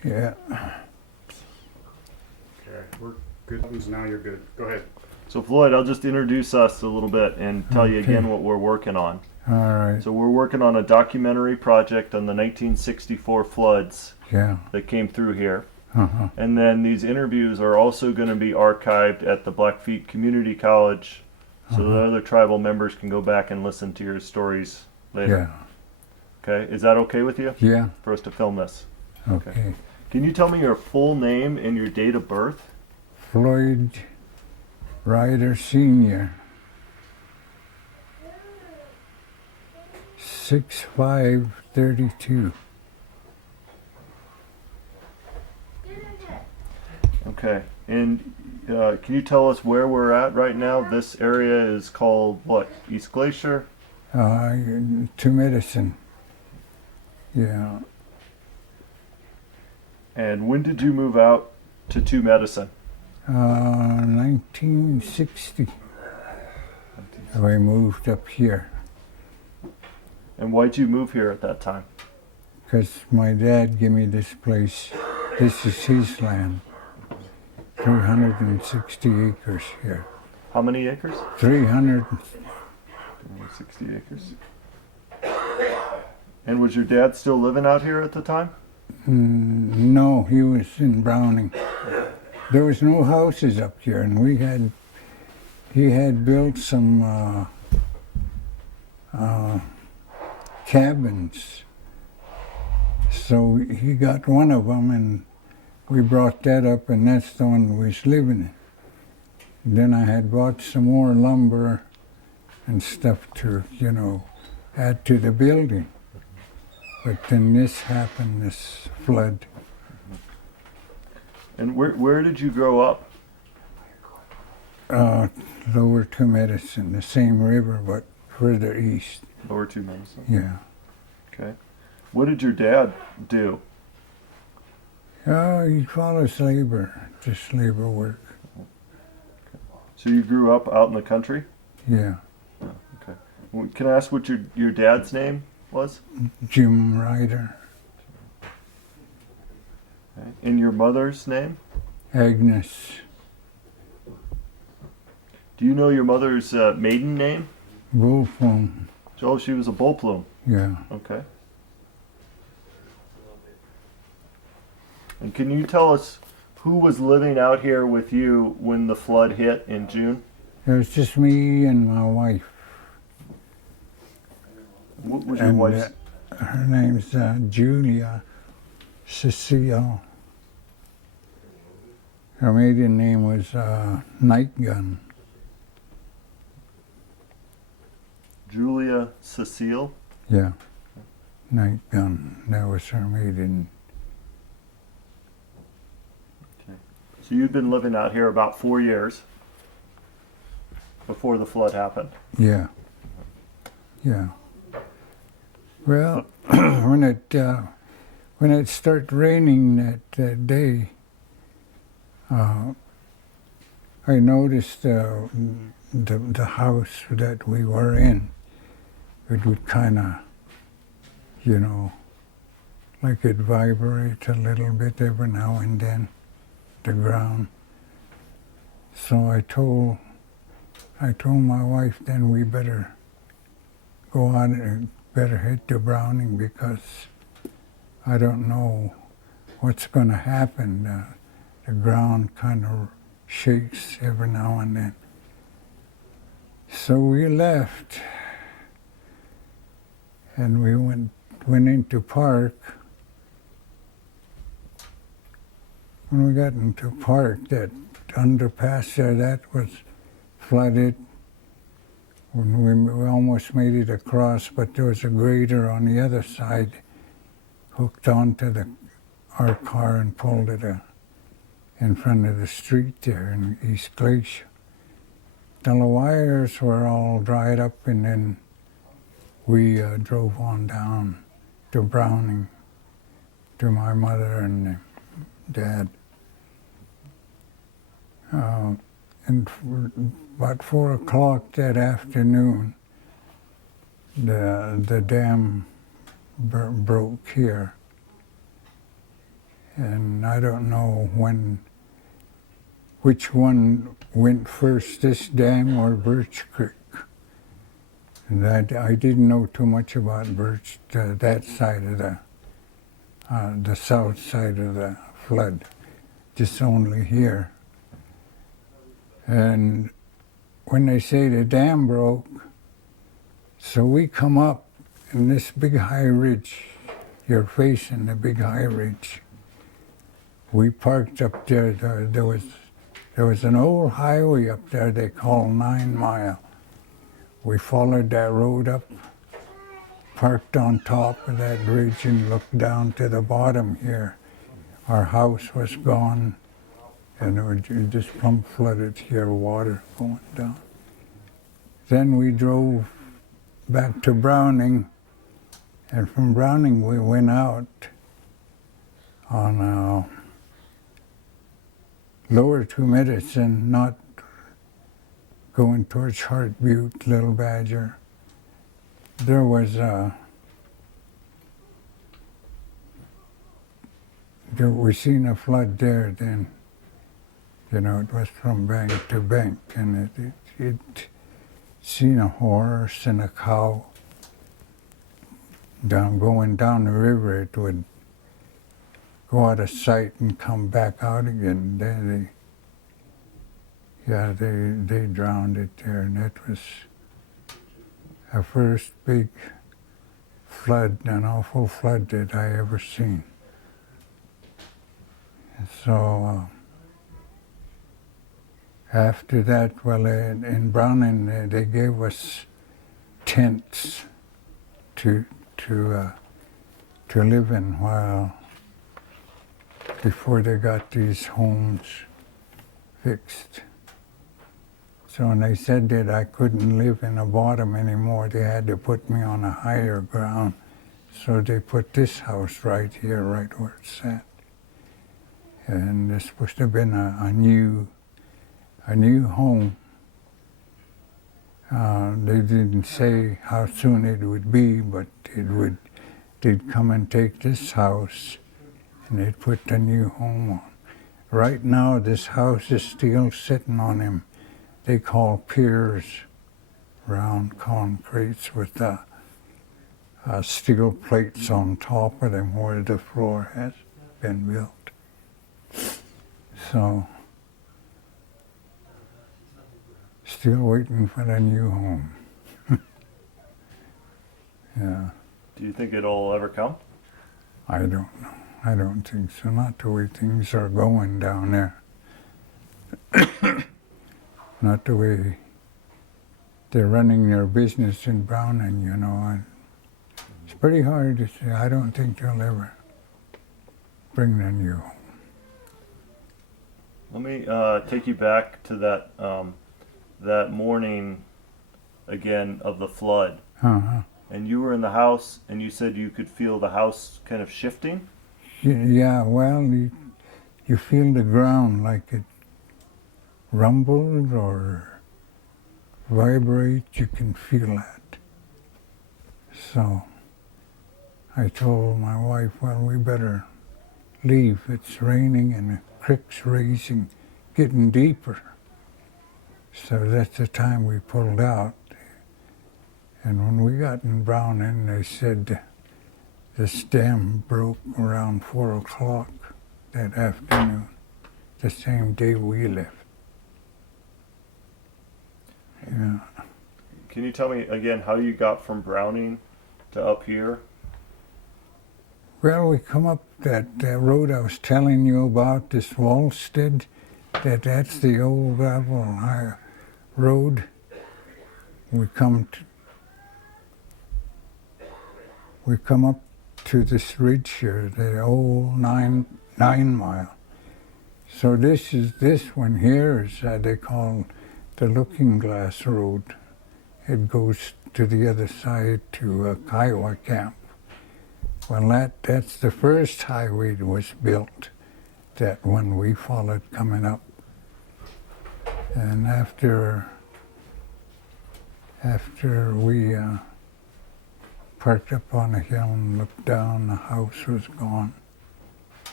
Yeah. Okay, we're good. Now you're good. Go ahead. So Floyd, I'll just introduce us a little bit and tell you again what we're working on. All right. So we're working on a documentary project on the 1964 floods Yeah. that came through here. Uh-huh. And then these interviews are also going to be archived at the Blackfeet Community College so that other tribal members can go back and listen to your stories later. Yeah. Okay, is that okay with you Yeah. for us to film this? Okay. Can you tell me your full name and your date of birth? Floyd Ryder Sr. 6/5/32. Okay, and can you tell us where we're at right now? This area is called what? East Glacier? To Medicine. Yeah. And when did you move out to Two Medicine? 1960. I moved up here And why'd you move here at that time? because my dad gave me this place. This is his land. 360 acres here. How many acres? 300. 60 acres. And was your dad still living out here at the time? No, he was in Browning. There was no houses up here, and he had built some cabins. So he got one of them, and we brought that up, and that's the one we was living in. Then I had bought some more lumber and stuff to, add to the building. But then this happened, this flood. And where did you grow up? Lower to Medicine, the same river, but further east. Lower Two Medicine. Yeah. Okay. What did your dad do? He follows labor, just labor work. So you grew up out in the country? Yeah. Okay. Can I ask what your dad's name was? Jim Ryder, Okay. And your mother's name? Agnes, Do you know your mother's maiden name? Bullphone. Oh, she was a bull plume. Yeah. Okay. And can you tell us who was living out here with you when the flood hit in June? It was just me and my wife. What was your And wife's? her name's Julia Cecile. Her maiden name was Night Gun. Julia Cecile? Yeah. Night Gun. That was her maiden. So you'd been living out here about 4 years before the flood happened. Yeah. Yeah. Well, when it started raining that day, I noticed the house that we were in. It would kind of, like it vibrate a little bit every now and then, the ground. So I told my wife, then we better go on and better head to Browning because I don't know what's going to happen. The ground kind of shakes every now and then. So we left, and we went into park. When we got into park, that underpass there, that was flooded. When we almost made it across, but there was a grader on the other side hooked onto our car and pulled it in front of the street there in East Glacier. The wires were all dried up, and then we drove on down to Browning to my mother and dad. And about 4 o'clock that afternoon, the dam broke here, And I don't know which one went first, this dam or Birch Creek. And I didn't know too much about Birch, that side of the south side of the flood, just only here. And when they say the dam broke, so we come up in this big high ridge, you're facing the big high ridge. We parked up there. There was an old highway up there they call 9 Mile. We followed that road up, parked on top of that ridge and looked down to the bottom here. Our house was gone and it just plumb flooded here, water going down. Then we drove back to Browning, and from Browning we went out on lower to Medicine, not going towards Hart Butte, Little Badger. There was we seen a flood there then. You know, it was from bank to bank, and it seen a horse and a cow going down the river. It would go out of sight and come back out again. They drowned it there, and that was the first big flood, an awful flood that I ever seen. And so after that, well, in Browning, they gave us tents to live in before they got these homes fixed. So when they said that I couldn't live in the bottom anymore, they had to put me on a higher ground. So they put this house right here, right where it's at. And this must have been a new home. They didn't say how soon it would be, but they'd come and take this house and they'd put the new home on. Right now, this house is still sitting on them. They call piers, round concretes with steel plates on top of them where the floor has been built. So, still waiting for the new home. Yeah. Do you think it'll ever come? I don't know. I don't think so. Not the way things are going down there. Not the way they're running their business in Browning, you know. It's pretty hard to say. I don't think they'll ever bring the new home. Let me take you back to that morning again of the flood. Uh-huh. And you were in the house, and you said you could feel the house kind of shifting? Yeah, well, you feel the ground like it rumbles or vibrates. You can feel that. So I told my wife, well, we better leave. It's raining and the creek's raising, getting deeper. So that's the time we pulled out. And when we got in Browning, they said this dam broke around 4 o'clock that afternoon, the same day we left. Yeah. Can you tell me again how you got from Browning to up here? Well, we come up that road I was telling you about, this Wallstead, that's the old gravel high road. We come up to this ridge here, the old nine Mile. So this one here is they call the Looking Glass Road. It goes to the other side to Kiowa Camp. Well, that's the first highway that was built, that one we followed coming up. And after we parked up on a hill and looked down, the house was gone.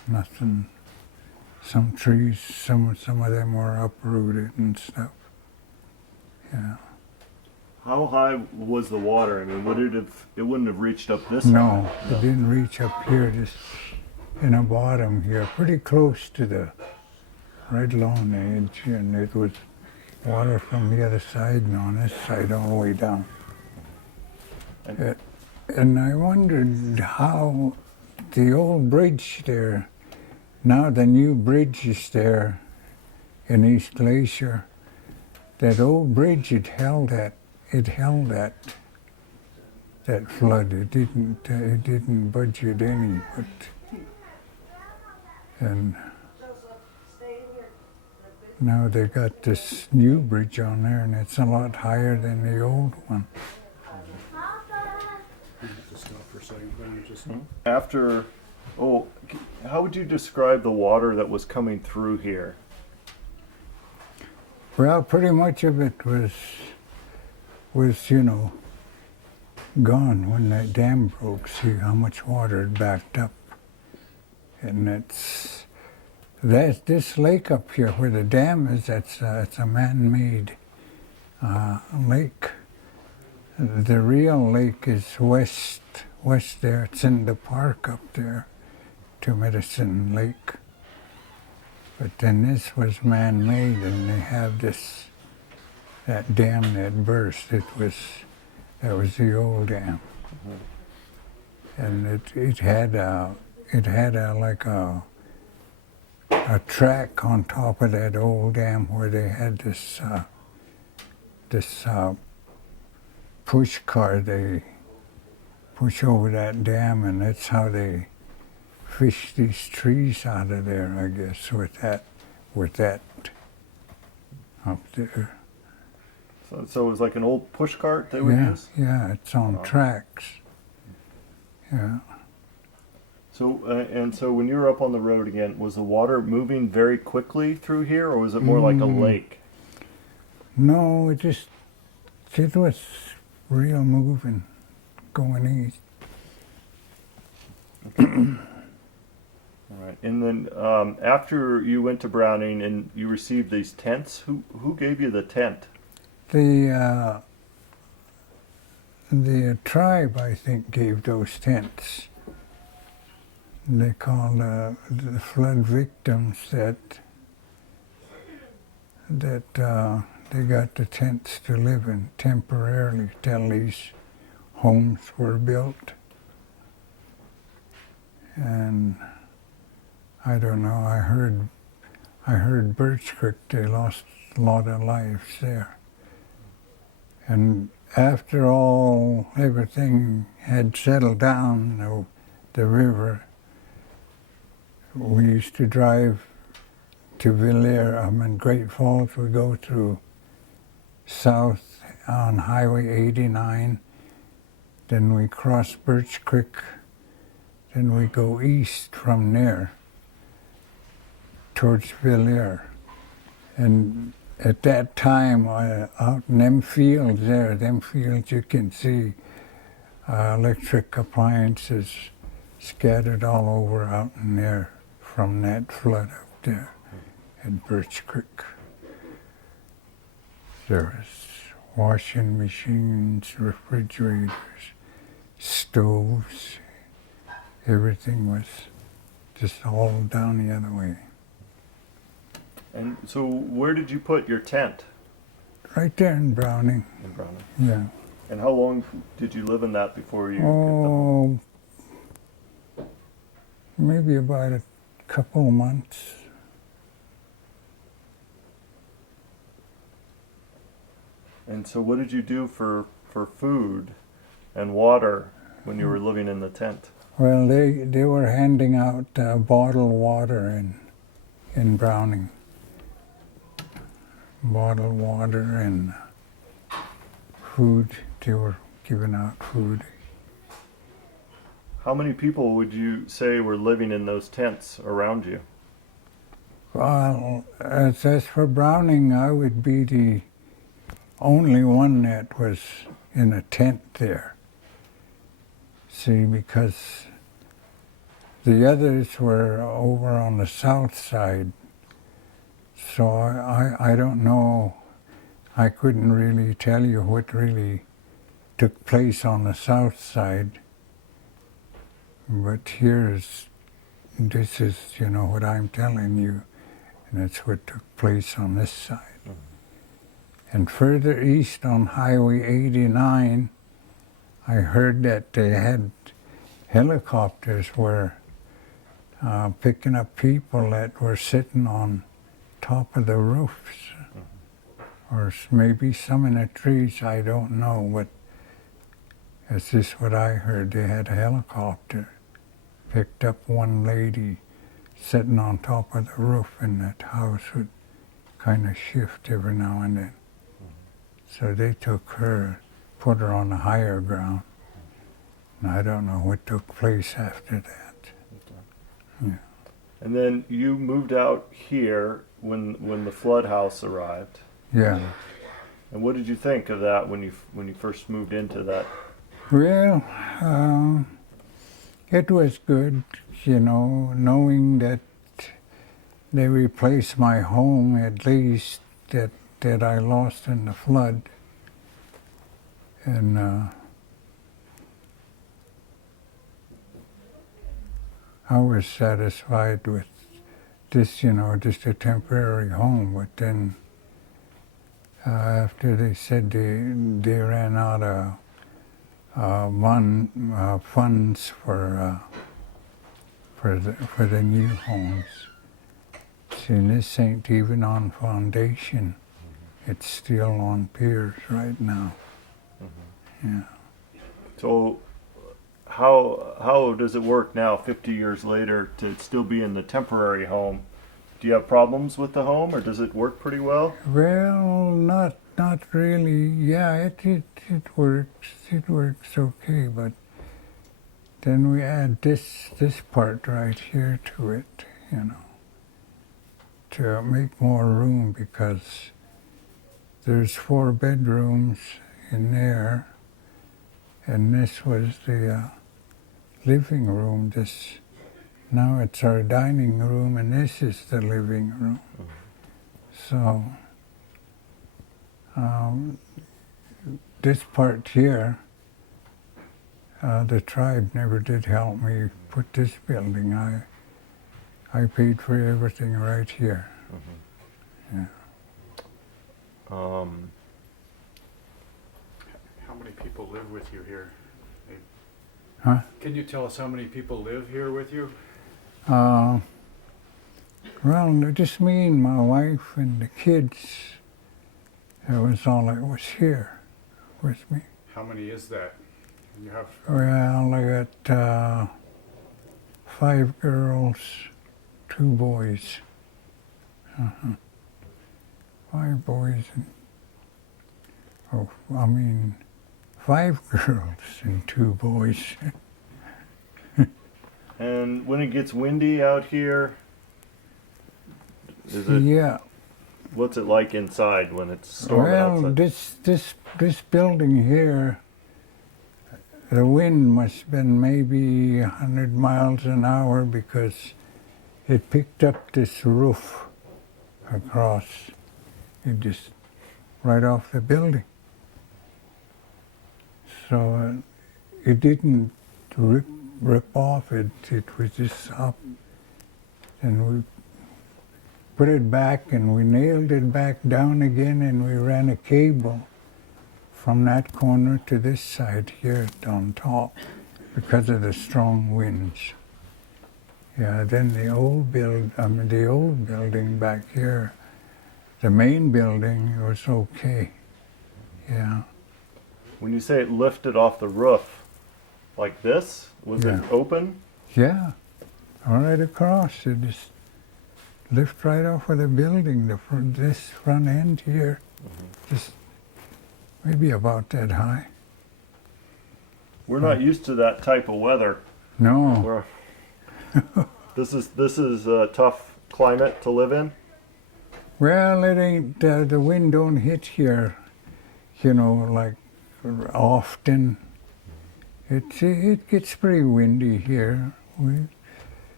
nothing. Some trees, some of them were uprooted and stuff. Yeah. How high was the water? I mean, would it have? It wouldn't have reached up this No, high. it didn't reach up here, just in the bottom here, pretty close to the right along the edge, and it was water from the other side and on this side all the way down. And- And I wondered how the old bridge there, now the new bridge is there in East Glacier, that old bridge, it held that flood. It didn't budge it any, but, and now they got this new bridge on there, and it's a lot higher than the old one. Just stop for a second, Brian. Just After, how would you describe the water that was coming through here? Well, pretty much of it was gone when that dam broke. See how much water had backed up, and this lake up here where the dam is. It's a man-made lake. The real lake is west there. It's in the park up there, to Medicine Lake. But then this was man-made, and they have that dam that burst. That was the old dam, and it had like a track on top of that old dam where they had this push car. They push over that dam, and that's how they fish these trees out of there, I guess, with that up there. So it was like an old push cart they would use? Yeah, it's on tracks. Yeah. So, so when you were up on the road again, was the water moving very quickly through here, or was it more like a lake? No, it was real moving, going east. All right. And then after you went to Browning and you received these tents, who gave you the tent? The tribe, I think, gave those tents. They called the flood victims that they got the tents to live in temporarily till these homes were built. And I don't know, I heard Birch Creek, they lost a lot of lives there. And after everything had settled down, the river, we used to drive to Great Falls. We go through south on Highway 89, then we cross Birch Creek, then we go east from there towards Villiers. And at that time, out in them fields you can see electric appliances scattered all over out in there from that flood up there at Birch Creek. There was washing machines, refrigerators, stoves. Everything was just all down the other way. And so where did you put your tent? Right there in Browning. In Browning. Yeah. And how long did you live in that before you get the Oh, maybe about a couple of months. And so what did you do for food and water when you were living in the tent? Well, they were handing out bottled water in Browning. Bottled water and food. They were giving out food. How many people would you say were living in those tents around you? Well, as for Browning, I would be the only one that was in a tent there. See, because The others were over on the south side. So I don't know. I couldn't really tell you what really took place on the south side. But this is, what I'm telling you, and it's what took place on this side. And further east on Highway 89, I heard that they had helicopters were picking up people that were sitting on top of the roofs, or maybe some in the trees, I don't know, but it's just what I heard. They had a helicopter, picked up one lady sitting on top of the roof, and that house would kind of shift every now and then. So they took her, put her on the higher ground, and I don't know what took place after that. Yeah. And then you moved out here when the flood house arrived. Yeah. And what did you think of that when you first moved into that? Well, it was good, knowing that they replaced my home, at least that I lost in the flood. And I was satisfied with this, just a temporary home. But then after they said they ran out of funds for the new homes. See, this ain't even on foundation. It's still on piers right now. Yeah. So how does it work now, 50 years later, to still be in the temporary home? Do you have problems with the home, or does it work pretty well? Well, not really. Yeah, it works. It works okay, but then we add this part right here to it, to make more room, because there's 4 bedrooms in there, and this was the living room. Now it's our dining room, and this is the living room. So this part here, the tribe never did help me put this building. I paid for everything right here. Yeah. How many people live with you here? Huh? Can you tell us how many people live here with you? Well, just me and my wife and the kids. That was all that was here with me. How many is that? You have Well, I got 5 girls, 2 boys. 5 boys and 5 girls and 2 boys. And when it gets windy out here, Yeah. what's it like inside when it's storming Well, outside? this building here, the wind must have been maybe 100 miles an hour, because it picked up this roof across. It just right off the building. So it didn't rip off. It was just up, and we put it back, and we nailed it back down again, and we ran a cable from that corner to this side here on top, because of the strong winds. Yeah, then the old building back here, the main building was okay. Yeah. When you say it lifted off the roof, like this, was it Yeah. open? Yeah, all right across. It just lift right off of the building, this front end here, just maybe about that high. We're not used to that type of weather. No, We're, this is a tough climate to live in. well, it ain't, the wind don't hit here, like often. It gets pretty windy here.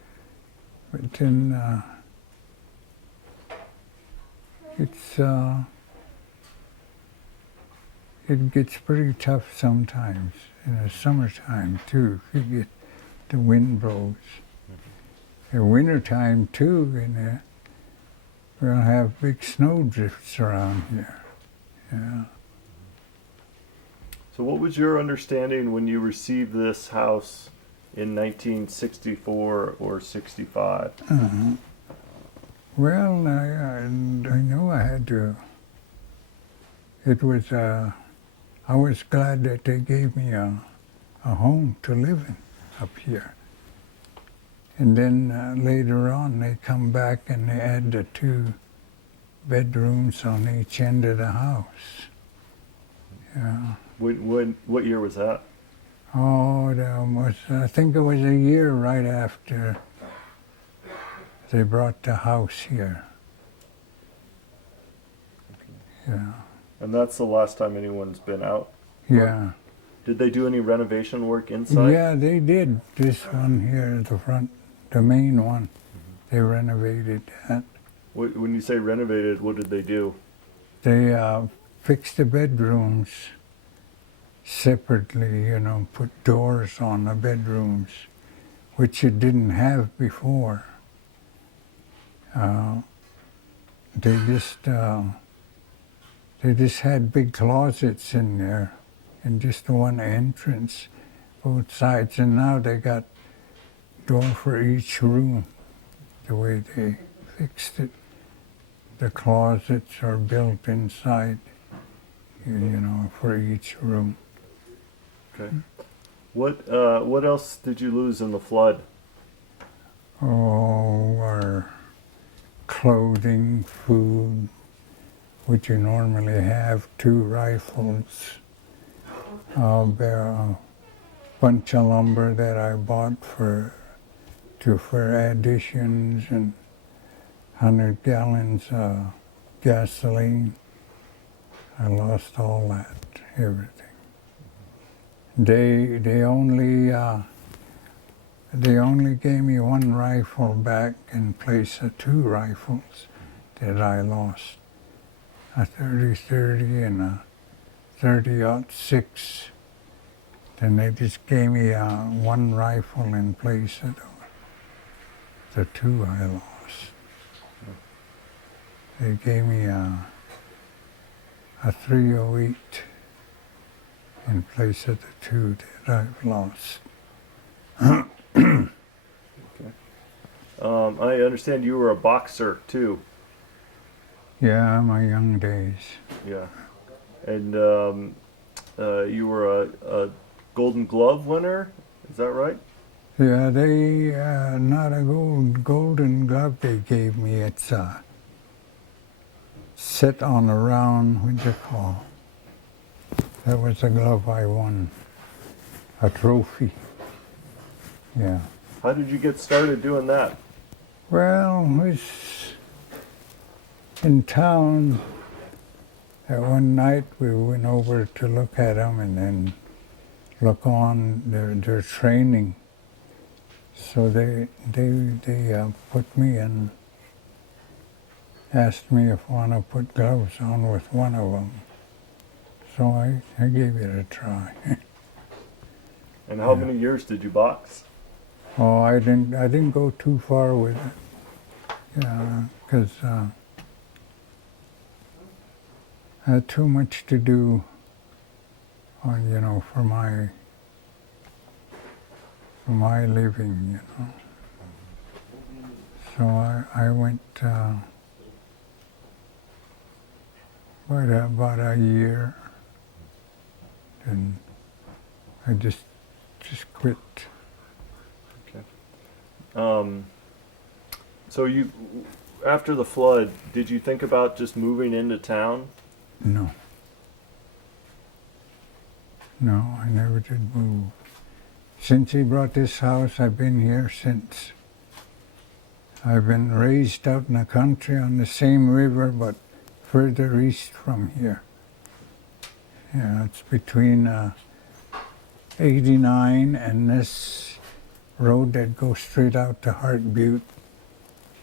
But then it gets pretty tough sometimes. In the summertime too, you get the wind blows. In wintertime too, we'll have big snow drifts around here. Yeah. So what was your understanding when you received this house in 1964 or 65? Uh-huh. Well, I knew I had to. It was. I was glad that they gave me a home to live in up here. And then later on, they come back and they add the 2 bedrooms on each end of the house. Yeah. What year was that? Oh, I think it was a year right after they brought the house here. Yeah. And that's the last time anyone's been out? Yeah. Did they do any renovation work inside? Yeah, they did. This one here, the front, the main one, they renovated that. When you say renovated, what did they do? They fixed the bedrooms separately, put doors on the bedrooms, which it didn't have before. They just had big closets in there and just one entrance, both sides. And now they got door for each room, the way they fixed it. The closets are built inside, for each room. Okay. What else did you lose in the flood? Oh, our clothing, food, which you normally have, 2 rifles, a bunch of lumber that I bought for additions, and 100 gallons of gasoline. I lost all that, everything. They only gave me 1 rifle back in place of 2 rifles that I lost. A 30-30 and a 30-06. Then they just gave me 1 rifle in place of the 2 I lost. They gave me a 308 in place of the 2 that I've lost. I understand you were a boxer too. Yeah, my young days. Yeah. And you were a Golden Glove winner, is that right? Yeah, they, not a golden glove they gave me. It's set on a round, what do you call? That was the glove I won. A trophy. Yeah. How did you get started doing that? Well, I was in town. One night we went over to look at them and then look on their training. So they put me in, asked me if I want to put gloves on with one of them. So I gave it a try. And how many years did you box? Oh, I didn't go too far with it. Yeah, because I had too much to do on, for my living, So I went about a year, and I just quit. Okay. So you, after the flood, did you think about just moving into town? No. No, I never did move. Since he brought this house, I've been here since. I've been raised out in the country on the same river, but further east from here. Yeah, it's between 89 and this road that goes straight out to Hart Butte.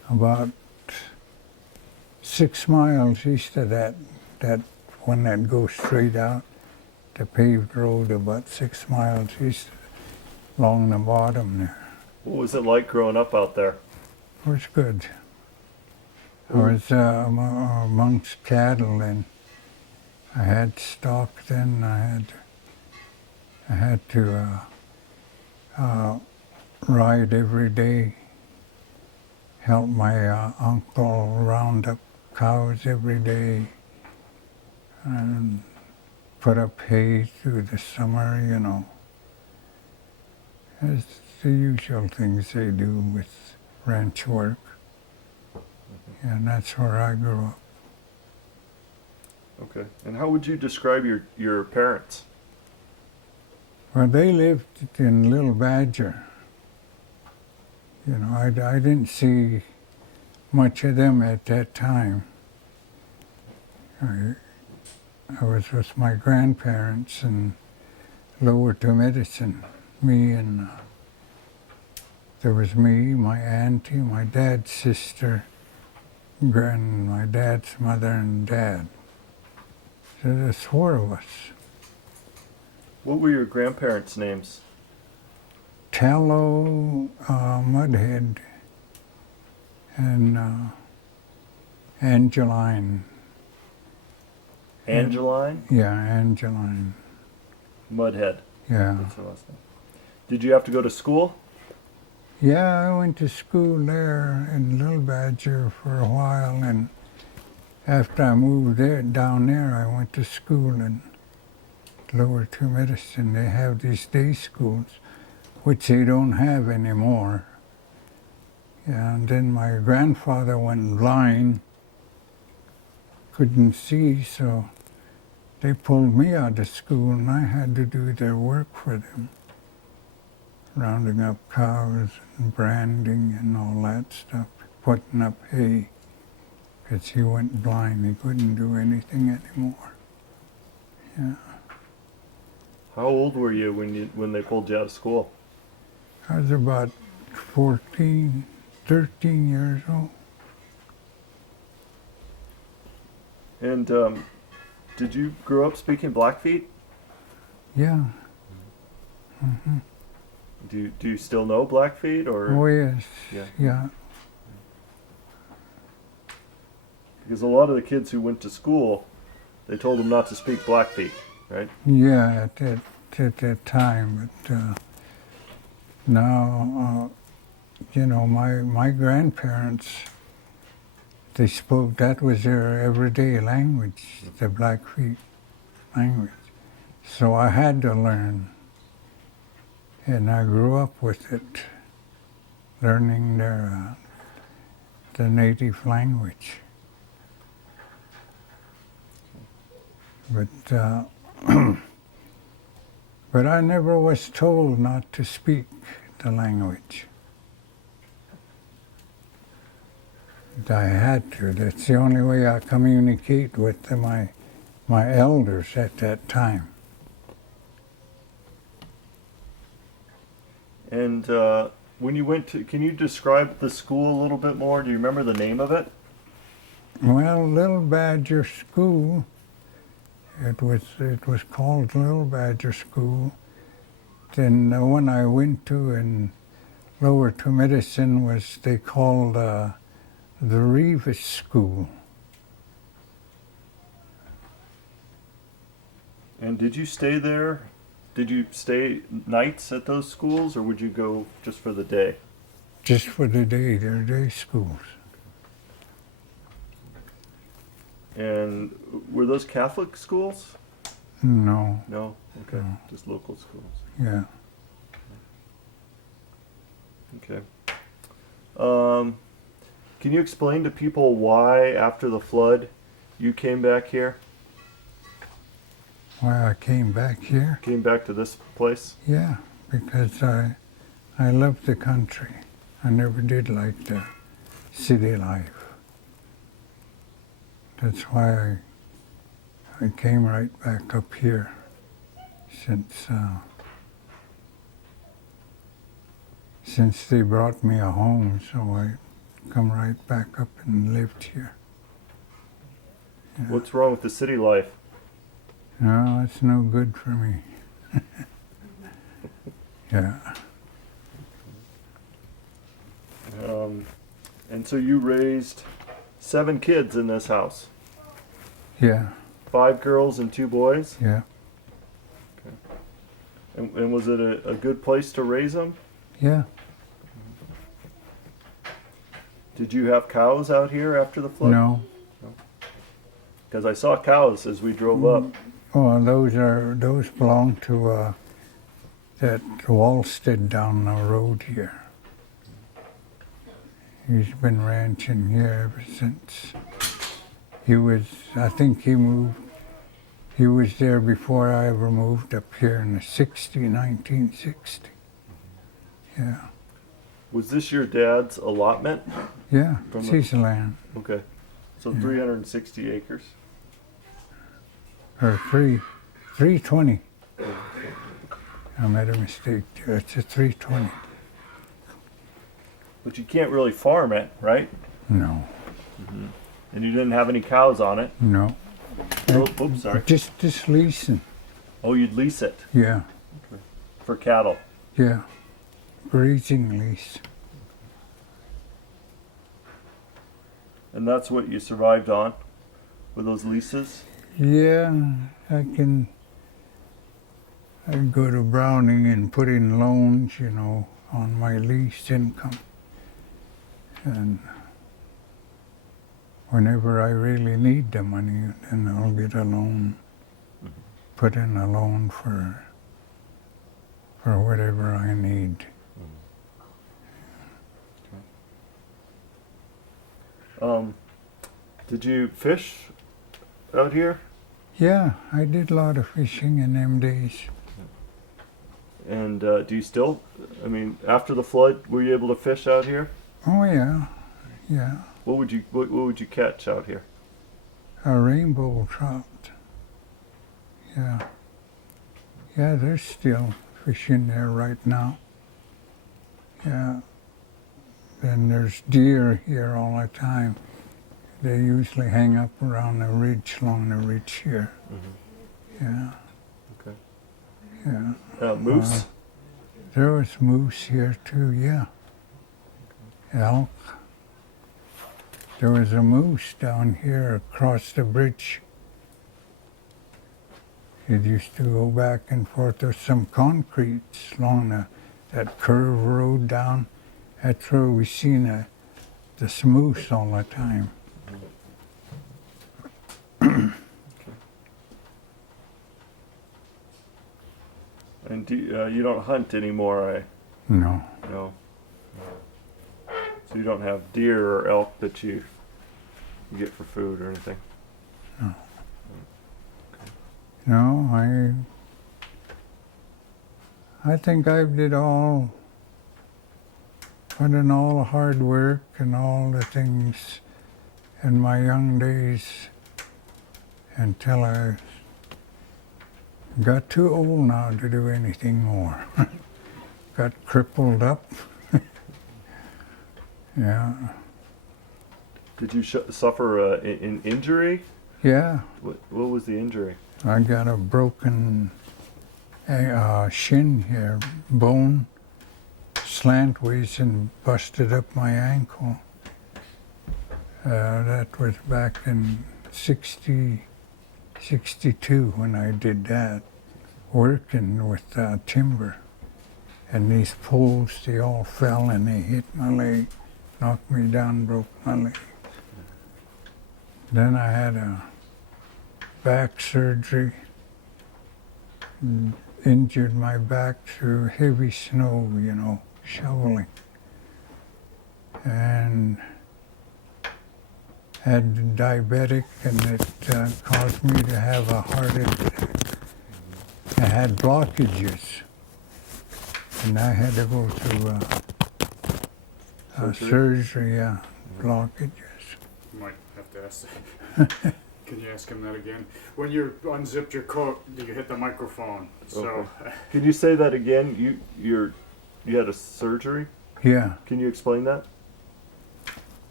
about 6 miles east of that one that goes straight out, the paved road about 6 miles east along the bottom there. What was it like growing up out there? It was good. I was amongst cattle, and I had stock then. I had to ride every day, help my uncle round up cows every day, and put up hay through the summer, you know. It's the usual things they do with ranch work. And that's where I grew up. Okay. And how would you describe your parents? Well, they lived in Little Badger. You know, I didn't see much of them at that time. I was with my grandparents in Lower to Medicine. Me and there was me, my auntie, my dad's sister, my dad's mother and dad. So there's 4 of us. What were your grandparents' names? Tallow, Mudhead, and Angeline. Angeline? Yeah, Angeline. Mudhead. Yeah. That's her last name. Did you have to go to school? Yeah, I went to school there in Little Badger for a while, and after I moved down there, I went to school in Lower to Medicine. They have these day schools, which they don't have anymore. Yeah, and then my grandfather went blind, couldn't see, so they pulled me out of school, and I had to do their work for them, rounding up cows and branding and all that stuff, putting up hay, because he went blind. He couldn't do anything anymore. Yeah. How old were you when they pulled you out of school? I was about 14, 13 years old. And did you grow up speaking Blackfeet? Yeah. Do you still know Blackfeet or? Oh, yes. Yeah. Yeah. Because a lot of the kids who went to school, they told them not to speak Blackfeet, right? Yeah, at that time. But now, you know, my grandparents, they spoke, that was their everyday language, the Blackfeet language. So I had to learn. And I grew up with it, learning the native language. But but I never was told not to speak the language. I had to. That's the only way I communicate with my elders at that time. And when you went to, can you describe the school a little bit more? Do you remember the name of it? Well, Little Badger School, it was called Little Badger School. Then the one I went to in Lower to Medicine was, they called the Revis School. And did you stay there? Did you stay nights at those schools, or would you go just for the day? Just for the day, they're day schools. And were those Catholic schools? No, No? Okay, No. just local schools. yeah. Okay. Can you explain to people why, after the flood, you came back here? Why I came back here? Came back to this place? Yeah, because I love the country. I never did like the city life. That's why I came right back up here since they brought me a home, so I come right back up and lived here. Yeah. What's wrong with the city life? No, it's no good for me. Yeah. And so you raised 7 kids in this house. Yeah. 5 girls and 2 boys. Yeah. And was it a good place to raise them? Yeah. Did you have cows out here after the flood? No. Because I saw cows as we drove up. Oh, those belong to that Wallstead down the road here. He's been ranching here ever since. I think he moved. He was there before I ever moved up here in the 1960. Yeah. Was this your dad's allotment? Yeah, From it's the- his land. Okay. So Yeah. 360 acres. Or 320. I made a mistake there. It's a 320. But you can't really farm it, right? No, And you didn't have any cows on it. no. Oh, oops, sorry. Just leasing. Oh, you'd lease it Yeah, for cattle. yeah. Grazing lease. And that's what you survived on with those leases? Yeah, I'd go to Browning and put in loans, on my lease income. And whenever I really need the money, then I'll get a loan, put in a loan for whatever I need. Did you fish out here? Yeah, I did a lot of fishing in them days. And do you still? I mean, after the flood, were you able to fish out here? Oh yeah, yeah. What would you catch out here? A rainbow trout. Yeah. Yeah, there's still fish in there right now. Yeah. And there's deer here all the time. They usually hang up around the ridge, along the ridge here. Yeah. Okay. Yeah. Moose? There was moose here too, yeah. Elk. There was a moose down here across the bridge. It used to go back and forth. There's some concrete along that curve road down. That's where we seen the moose all the time. And you don't hunt anymore, No, no. So you don't have deer or elk that you get for food or anything? no, I think I did put in all the hard work and all the things in my young days until I got too old now to do anything more. Got crippled up. Yeah, Did you suffer an injury? yeah. What was the injury? I got a broken shin here, bone, slantways, and busted up my ankle. That was back in 62 when I did that, working with timber. And these poles, they all fell and they hit my leg, knocked me down, broke my leg. Then I had a back surgery, injured my back through heavy snow, shoveling. And had diabetic, and it caused me to have a heart attack. I had blockages, and I had to go through surgery, yeah, blockages. You might have to ask. Can you ask him that again? When you unzipped your coat, you hit the microphone. So Okay. Can you say that again? You had a surgery? Yeah, Can you explain that?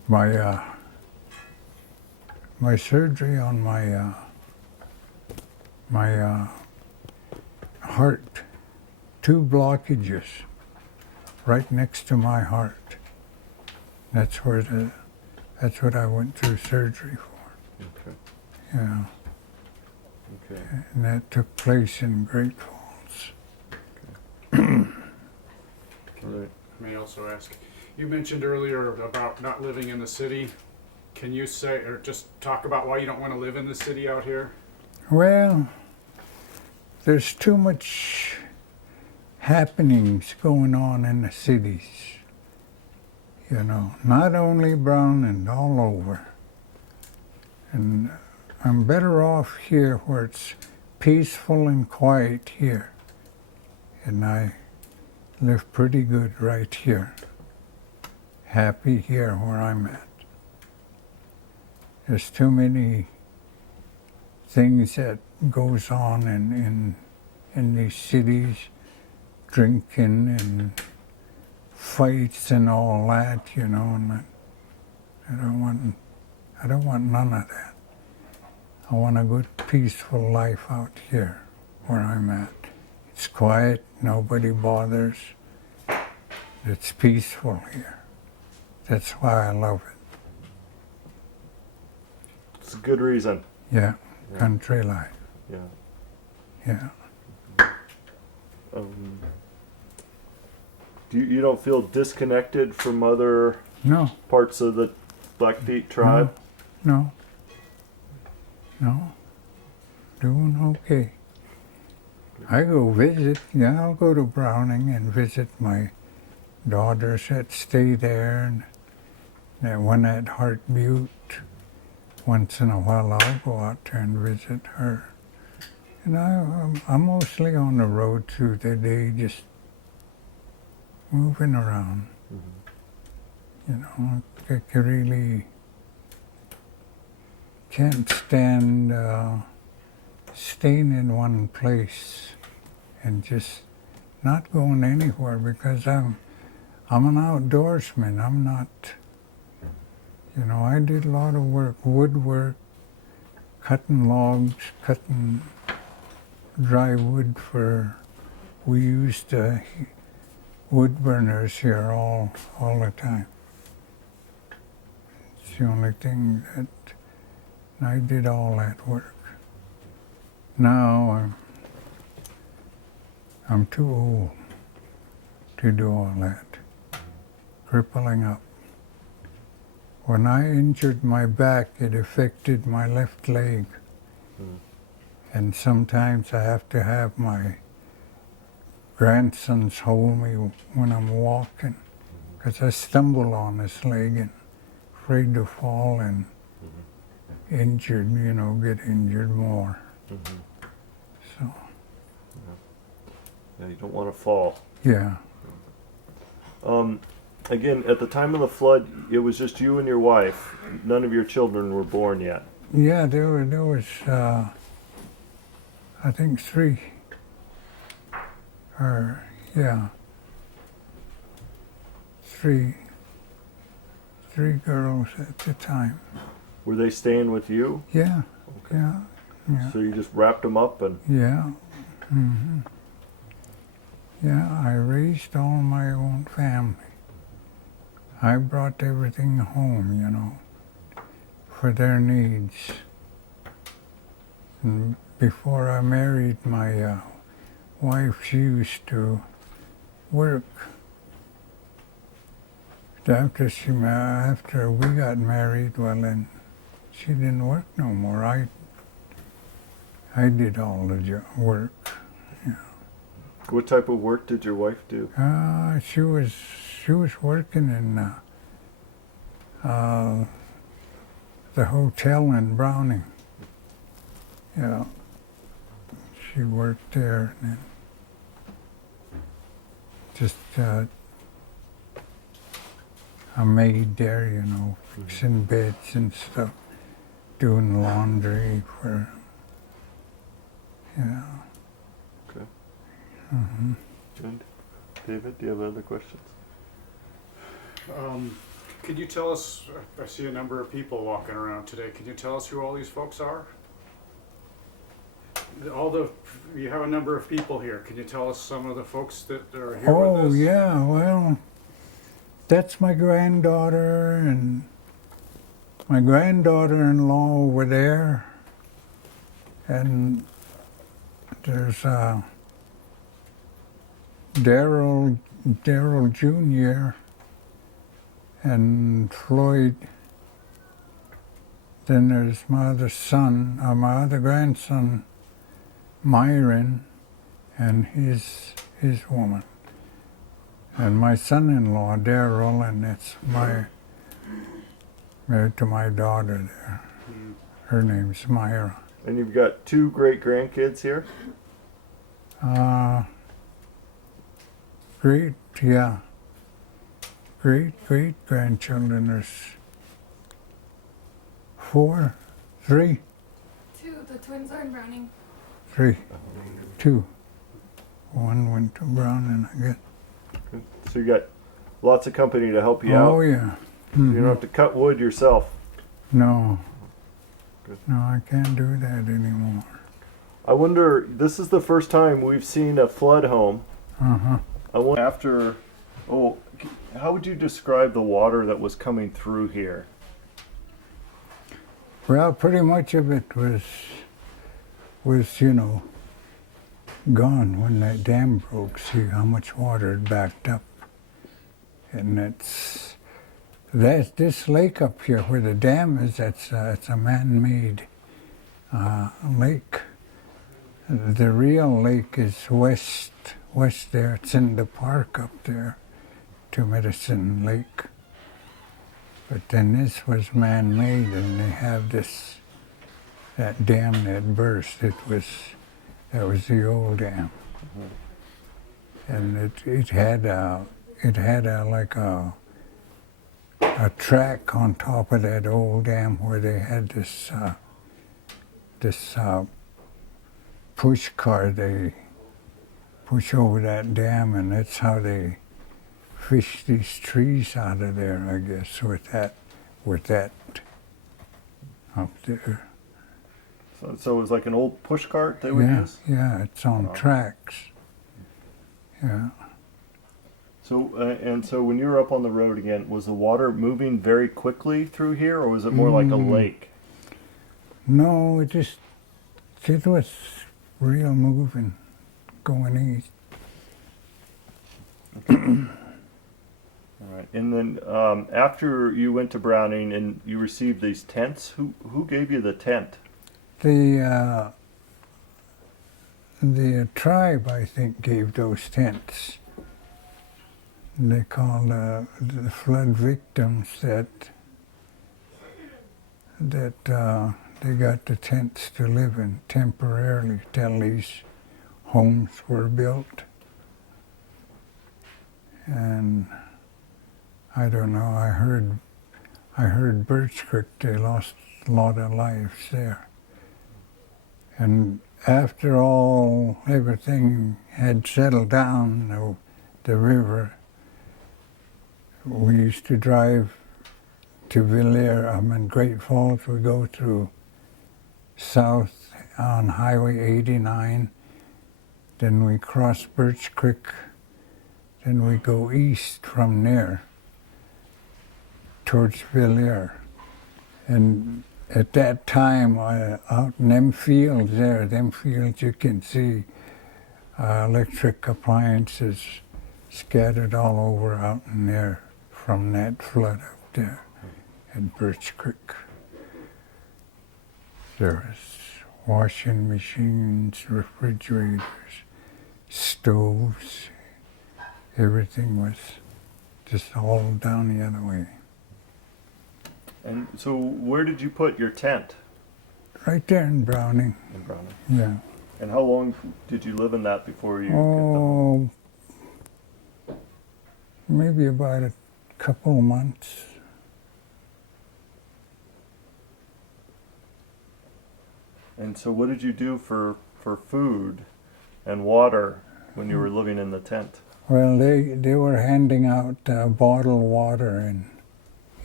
My my surgery on my heart, two blockages right next to my heart. That's what I went through surgery for. Okay. Yeah, Okay. and that took place in Great Falls. Right. I may also ask, you mentioned earlier about not living in the city. Can you say, or just talk about why you don't want to live in the city out here? Well, there's too much happenings going on in the cities. You know, not only Browning, all over. And I'm better off here where it's peaceful and quiet here. And I live pretty good right here. Happy here where I'm at. There's too many things that goes on in these cities, drinking and fights and all that, you know, and I don't want none of that. I want a good peaceful life out here where I'm at. It's quiet, nobody bothers. It's peaceful here. That's why I love it. It's a good reason. Yeah, Yeah. country life. Yeah. Yeah. You don't feel disconnected from other No, parts of the Blackfeet tribe? no. Doing okay. I go visit, yeah, I'll go to Browning and visit my daughters that stay there, and that one at Heart Butte. Once in a while I'll go out there and visit her. And I'm mostly on the road through the day, just moving around. Mm-hmm. You know, I really can't stand staying in one place and just not going anywhere, because I'm an outdoorsman. I'm not, you know, I did a lot of work, woodwork, cutting logs, cutting dry wood for, we used wood burners here all the time. It's the only thing that I did all that work. Now I'm too old to do all that. Crippling up. When I injured my back, it affected my left leg. Mm. And sometimes I have to have my grandsons hold me when I'm walking, because I stumble on this leg and afraid to fall and injured, you know, get injured more. Mm-hmm. So, Yeah, you don't want to fall. yeah. Again, at the time of the flood, it was just you and your wife. None of your children were born yet. Yeah, there was, I think three. Or, yeah. Three girls at the time. Were they staying with you? Yeah, Okay. yeah. So you just wrapped them up and... Yeah. Hmm. Yeah, I raised all my own family. I brought everything home, you know, for their needs. And before I married my wife, she used to work. After we got married, well, then she didn't work no more. I did all the work. What type of work did your wife do? She was working in the hotel in Browning. Yeah, she worked there, and then just a maid there, you know, fixing beds and stuff, doing laundry for, yeah. Okay. Hmm. And David, do you have other questions? Could you tell us, I see a number of people walking around today, can you tell us who all these folks are? You have a number of people here, can you tell us some of the folks that are here with Oh, us? yeah, well, that's my granddaughter and my granddaughter-in-law over there. And there's Daryl Jr. and Floyd. Then there's my other son, my other grandson, Myron, and his woman. And my son-in-law, Daryl, and it's married to my daughter there. Her name's Myra. And you've got 2 great grandkids here? Great grandchildren. There's 3. Two. The twins are in Browning. 2. One went to Browning, I guess. So you got lots of company to help you Oh, out. yeah. You don't have to cut wood yourself. No. Good. No, I can't do that anymore. I wonder, this is the first time we've seen a flood home. Uh-huh. I wonder how would you describe the water that was coming through here? Well, pretty much of it was gone when that dam broke. See how much water had backed up. And this lake up here where the dam is, it's a man-made lake. The real lake is west there. It's in the park up there to Medicine Lake. But then this was man-made, and they have that dam that burst. That was the old dam. And it had like a track on top of that old dam where they had this push car. They push over that dam, and that's how they fish these trees out of there, I guess, with that up there. So it was like an old push cart they would use? Yeah, it's on tracks. Yeah. So so when you were up on the road again, was the water moving very quickly through here, or was it more like a lake? No, it was real moving, going east. All right. And then after you went to Browning and you received these tents, who gave you the tent? The tribe, I think, gave those tents. They called the flood victims that they got the tents to live in temporarily till these homes were built. And I don't know, I heard Birch Creek, they lost a lot of lives there. And after everything had settled down, the river, we used to drive to Great Falls. We go through south on Highway 89, then we cross Birch Creek, then we go east from there towards Villiers. And at that time, out in them fields you can see electric appliances scattered all over out in there from that flood up there at Birch Creek. There was washing machines, refrigerators, stoves. Everything was just all down the other way. And so where did you put your tent? Right there in Browning. In Browning. Yeah. And how long did you live in that before you got Oh, maybe about a couple of months. And so what did you do for food and water when you were living in the tent? Well, they were handing out bottled water, and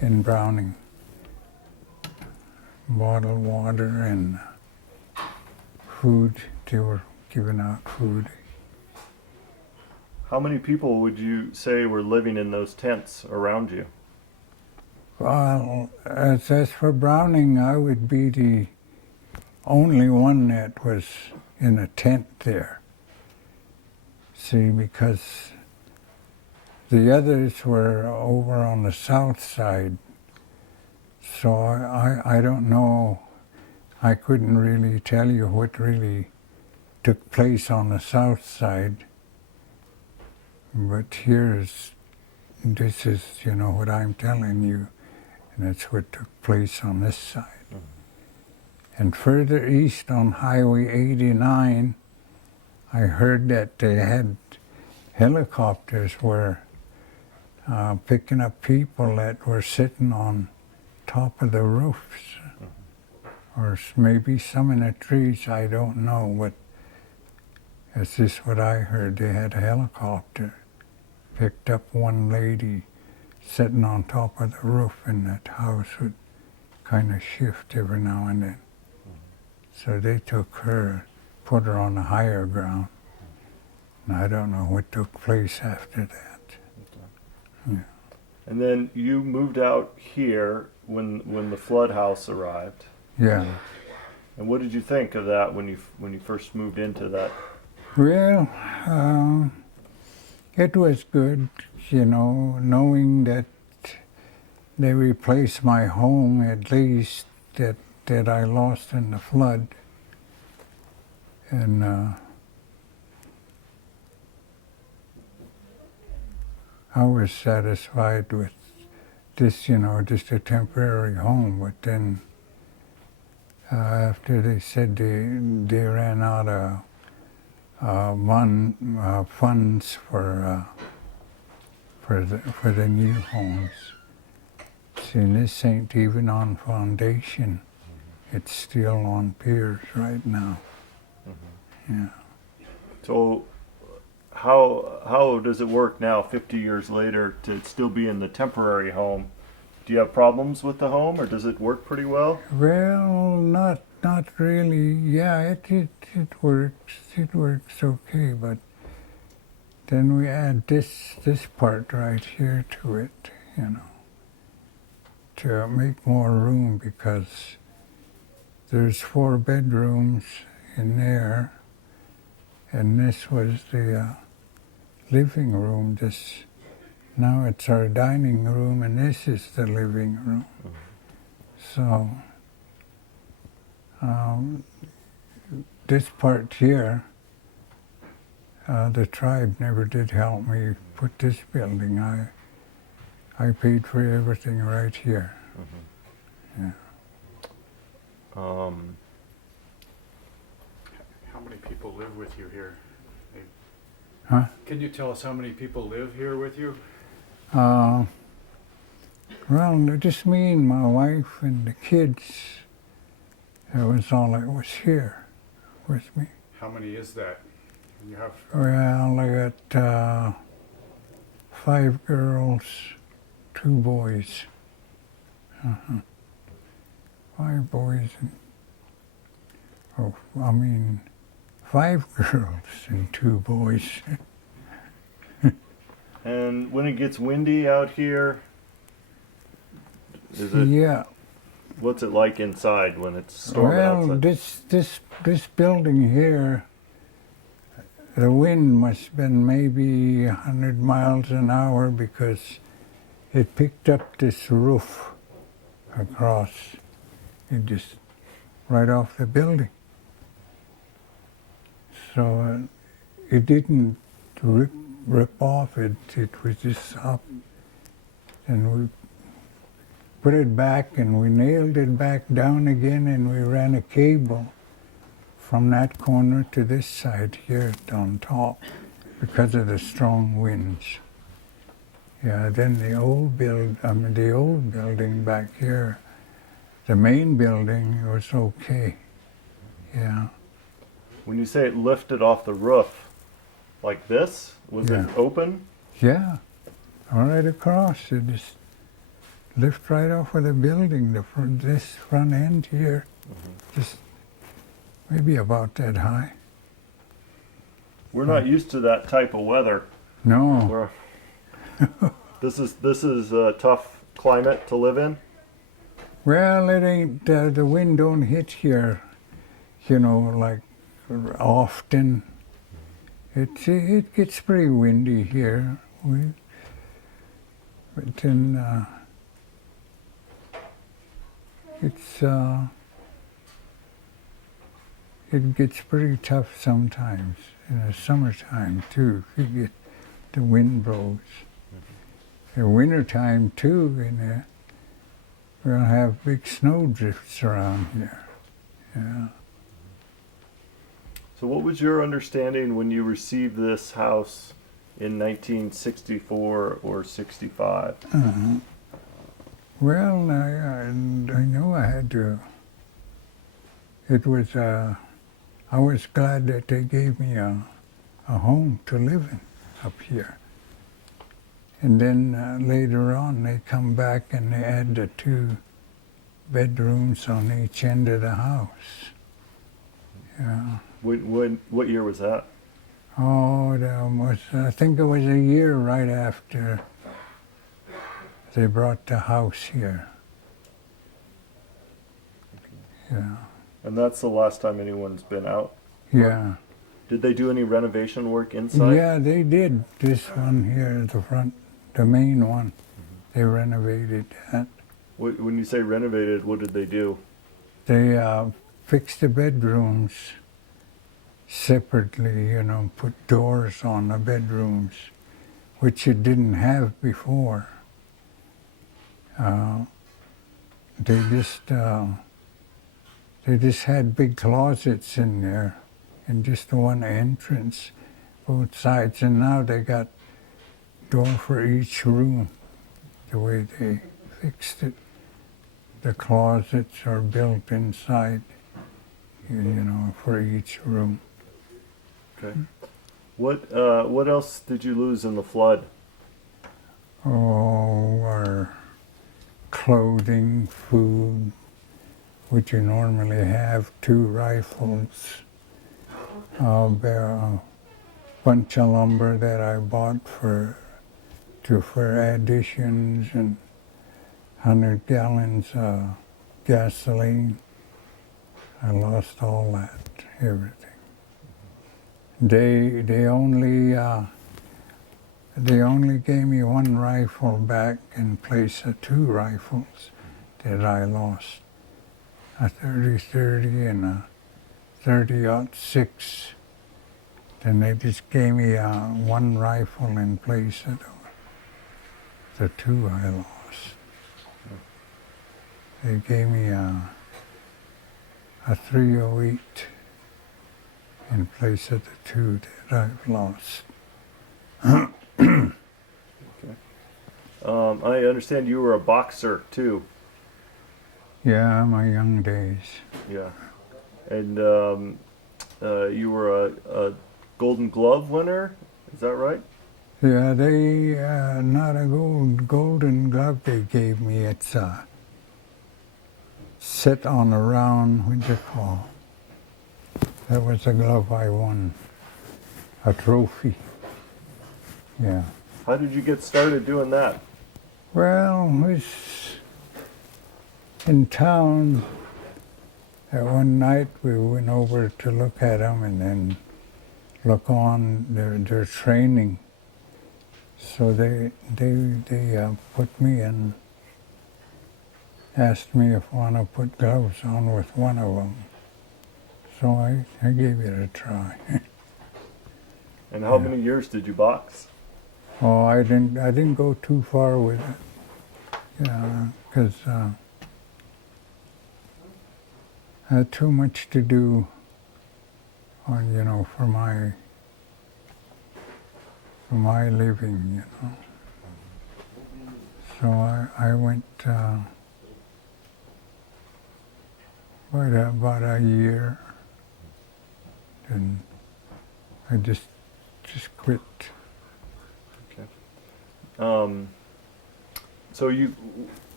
in Browning. Bottled water and food. They were giving out food. How many people would you say were living in those tents around you? Well, as for Browning, I would be the only one that was in a tent there. See, because the others were over on the south side. So I don't know, I couldn't really tell you what really took place on the south side. But this is, what I'm telling you, and that's what took place on this side. And further east on Highway 89, I heard that they had helicopters were picking up people that were sitting on top of the roofs, or maybe some in the trees, I don't know, but that's just what I heard. They had a helicopter, picked up one lady sitting on top of the roof, and that house would kind of shift every now and then. So they took her, put her on the higher ground, and I don't know what took place after that. Yeah. And then you moved out here when the flood house arrived. Yeah. And what did you think of that when you first moved into that? Well, it was good, knowing that they replaced my home, at least that I lost in the flood. And I was satisfied with this, just a temporary home. But then after they said they ran out of funds for the new homes. See, this ain't even on foundation. It's still on piers right now. Yeah. So how does it work now, 50 years later, to still be in the temporary home? Do you have problems with the home, or does it work pretty well? Well, not really. Yeah, it works. It works okay, but then we add this part right here to it, to make more room, because there's 4 bedrooms in there, and this was the living room. Now it's our dining room, and this is the living room. So this part here, the tribe never did help me put this building. I paid for everything right here. Yeah. How many people live with you here? Huh? Can you tell us how many people live here with you? Well, just me and my wife and the kids. That was all that was here with me. How many is that? You have Well, I got 5 girls, 2 boys. 5 boys and 5 girls and 2 boys. And when it gets windy out here, Yeah. what's it like inside when it's storming Well, outside? this building here, the wind must have been maybe 100 miles an hour, because it picked up this roof across, it just right off the building. So it didn't rip off, it was just up. And we put it back, and we nailed it back down again, and we ran a cable from that corner to this side here on top because of the strong winds. Yeah, then the old building back here, the main building was okay. Yeah. When you say it lifted off the roof, like this, was it Yeah. open? Yeah. All right across. lift right off of the building, this front end here, just maybe about that high. We're not used to that type of weather. No, We're, this is a tough climate to live in. well, it ain't, the wind don't hit here, you know, like often. It gets pretty windy here. But then it gets pretty tough sometimes in the summertime too. You get the wind blows. The wintertime too, and we'll have big snow drifts around here. Yeah. So, what was your understanding when you received this house in 1964 or 65? Well, I know I had to. It was. I was glad that they gave me a home to live in up here. And then later on, they come back and they add the 2 bedrooms on each end of the house. Yeah. What year was that? Oh, I think it was a year right after they brought the house here. Yeah. And that's the last time anyone's been out. Yeah. Did they do any renovation work inside? Yeah, they did. This one here, the front, the main one, they renovated that. When you say renovated, what did they do? They fixed the bedrooms separately, you know, put doors on the bedrooms, which it didn't have before. They just had big closets in there and just one entrance, both sides, and now they got door for each room, the way they fixed it. The closets are built inside, you know, for each room. Okay. What else did you lose in the flood? Oh, our clothing, food, which you normally have, 2 rifles, a bunch of lumber that I bought for additions, and 100 gallons of gasoline. I lost all that, everything. They only gave me 1 rifle back in place of 2 rifles that I lost. A 30-30 and a 30-06. Then they just gave me 1 rifle in place of the 2 I lost. They gave me a 308 in place of the 2 that I've lost. I understand you were a boxer too. Yeah, my young days. Yeah. And you were a Golden Glove winner, is that right? Yeah, they, not a golden glove they gave me. It's sit on a round, what'd you call? That was the glove I won. A trophy. Yeah. How did you get started doing that? Well, it was in town. That one night we went over to look at them and then look on their training. So they put me in, asked me if I want to put gloves on with one of them. So I gave it a try. And how many years did you box? Oh, I didn't go too far with it. Yeah, because I had too much to do on, you know, for my living, you know. So I went about a year, and I just quit. Okay. So